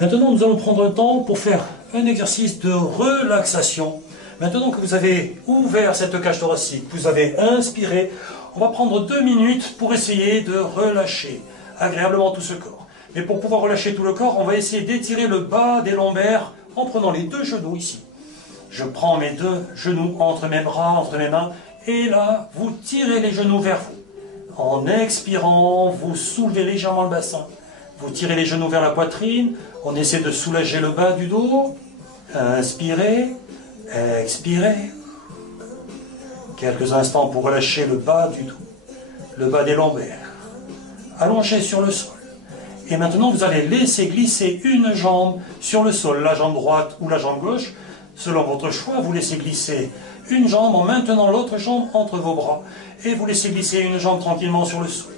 Maintenant, nous allons prendre un temps pour faire un exercice de relaxation. Maintenant que vous avez ouvert cette cage thoracique, vous avez inspiré, on va prendre 2 minutes pour essayer de relâcher agréablement tout ce corps. Mais pour pouvoir relâcher tout le corps, on va essayer d'étirer le bas des lombaires en prenant les 2 genoux ici. Je prends mes 2 genoux entre mes bras, entre mes mains, et là, vous tirez les genoux vers vous. En expirant, vous soulevez légèrement le bassin. Vous tirez les genoux vers la poitrine, on essaie de soulager le bas du dos. Inspirez. Expirez. Quelques instants pour relâcher le bas du dos, le bas des lombaires, allongé sur le sol. Et maintenant, vous allez laisser glisser une jambe sur le sol, la jambe droite ou la jambe gauche. Selon votre choix, vous laissez glisser une jambe en maintenant l'autre jambe entre vos bras. Et vous laissez glisser une jambe tranquillement sur le sol.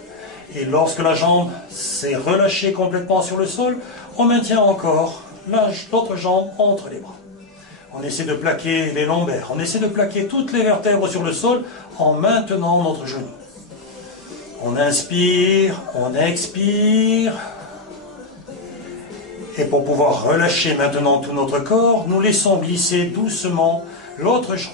Et lorsque la jambe s'est relâchée complètement sur le sol, on maintient encore l'autre jambe entre les bras. On essaie de plaquer les lombaires, on essaie de plaquer toutes les vertèbres sur le sol en maintenant notre genou. On inspire, on expire. Et pour pouvoir relâcher maintenant tout notre corps, nous laissons glisser doucement l'autre jambe.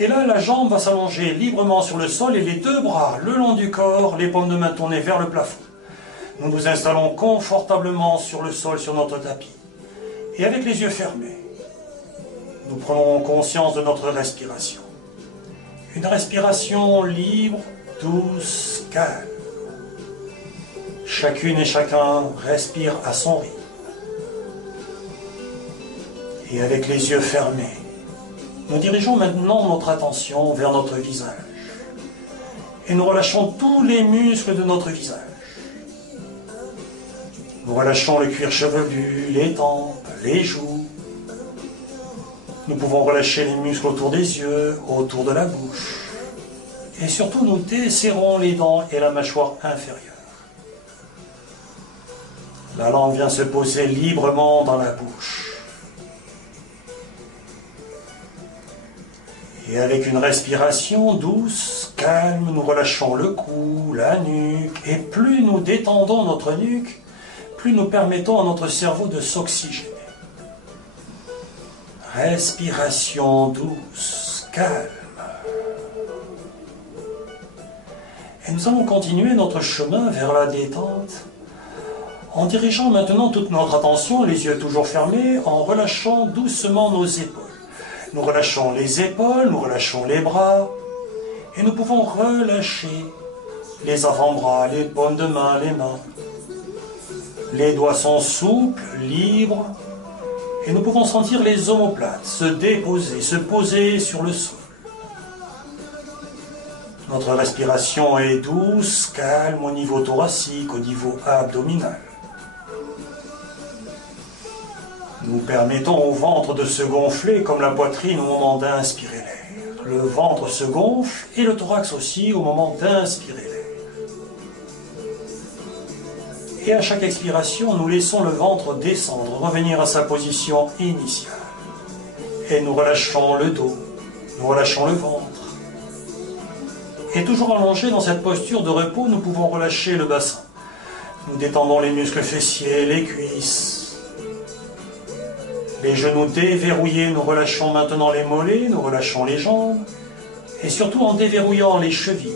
Et là, la jambe va s'allonger librement sur le sol et les deux bras le long du corps, les paumes de main tournées vers le plafond. Nous nous installons confortablement sur le sol, sur notre tapis. Et avec les yeux fermés, nous prenons conscience de notre respiration. Une respiration libre, douce, calme. Chacune et chacun respire à son rythme. Et avec les yeux fermés, nous dirigeons maintenant notre attention vers notre visage. Et nous relâchons tous les muscles de notre visage. Nous relâchons le cuir chevelu, les tempes, les joues. Nous pouvons relâcher les muscles autour des yeux, autour de la bouche. Et surtout, nous desserrons les dents et la mâchoire inférieure. La langue vient se poser librement dans la bouche. Et avec une respiration douce, calme, nous relâchons le cou, la nuque. Et plus nous détendons notre nuque, plus nous permettons à notre cerveau de s'oxygéner. Respiration douce, calme. Et nous allons continuer notre chemin vers la détente en dirigeant maintenant toute notre attention, les yeux toujours fermés, en relâchant doucement nos épaules. Nous relâchons les épaules, nous relâchons les bras, et nous pouvons relâcher les avant-bras, les paumes de main, les mains. Les doigts sont souples, libres, et nous pouvons sentir les omoplates se déposer, se poser sur le sol. Notre respiration est douce, calme au niveau thoracique, au niveau abdominal. Nous permettons au ventre de se gonfler comme la poitrine au moment d'inspirer l'air. Le ventre se gonfle et le thorax aussi au moment d'inspirer l'air. Et à chaque expiration, nous laissons le ventre descendre, revenir à sa position initiale. Et nous relâchons le dos, nous relâchons le ventre. Et toujours allongé dans cette posture de repos, nous pouvons relâcher le bassin. Nous détendons les muscles fessiers, les cuisses. Les genoux déverrouillés, nous relâchons maintenant les mollets, nous relâchons les jambes. Et surtout en déverrouillant les chevilles,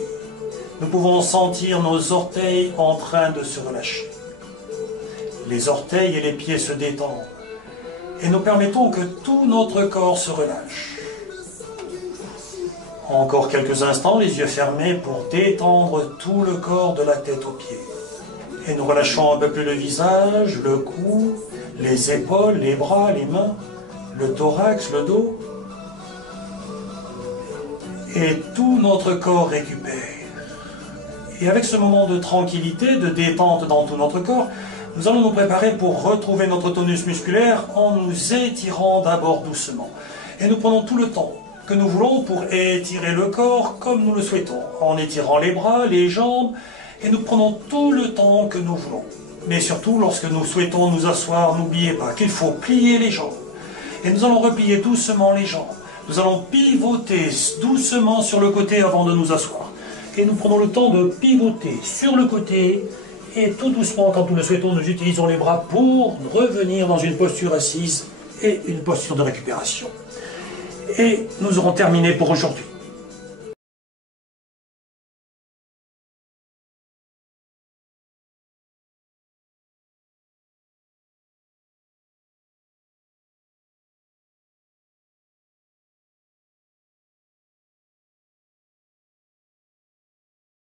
nous pouvons sentir nos orteils en train de se relâcher. Les orteils et les pieds se détendent. Et nous permettons que tout notre corps se relâche. Encore quelques instants, les yeux fermés pour détendre tout le corps de la tête aux pieds. Et nous relâchons un peu plus le visage, le cou, les épaules, les bras, les mains, le thorax, le dos. Et tout notre corps récupère. Et avec ce moment de tranquillité, de détente dans tout notre corps, nous allons nous préparer pour retrouver notre tonus musculaire en nous étirant d'abord doucement. Et nous prenons tout le temps que nous voulons pour étirer le corps comme nous le souhaitons, en étirant les bras, les jambes, et nous prenons tout le temps que nous voulons. Mais surtout, lorsque nous souhaitons nous asseoir, n'oubliez pas qu'il faut plier les jambes. Et nous allons replier doucement les jambes. Nous allons pivoter doucement sur le côté avant de nous asseoir. Et nous prenons le temps de pivoter sur le côté. Et tout doucement, quand nous le souhaitons, nous utilisons les bras pour revenir dans une posture assise et une posture de récupération. Et nous aurons terminé pour aujourd'hui.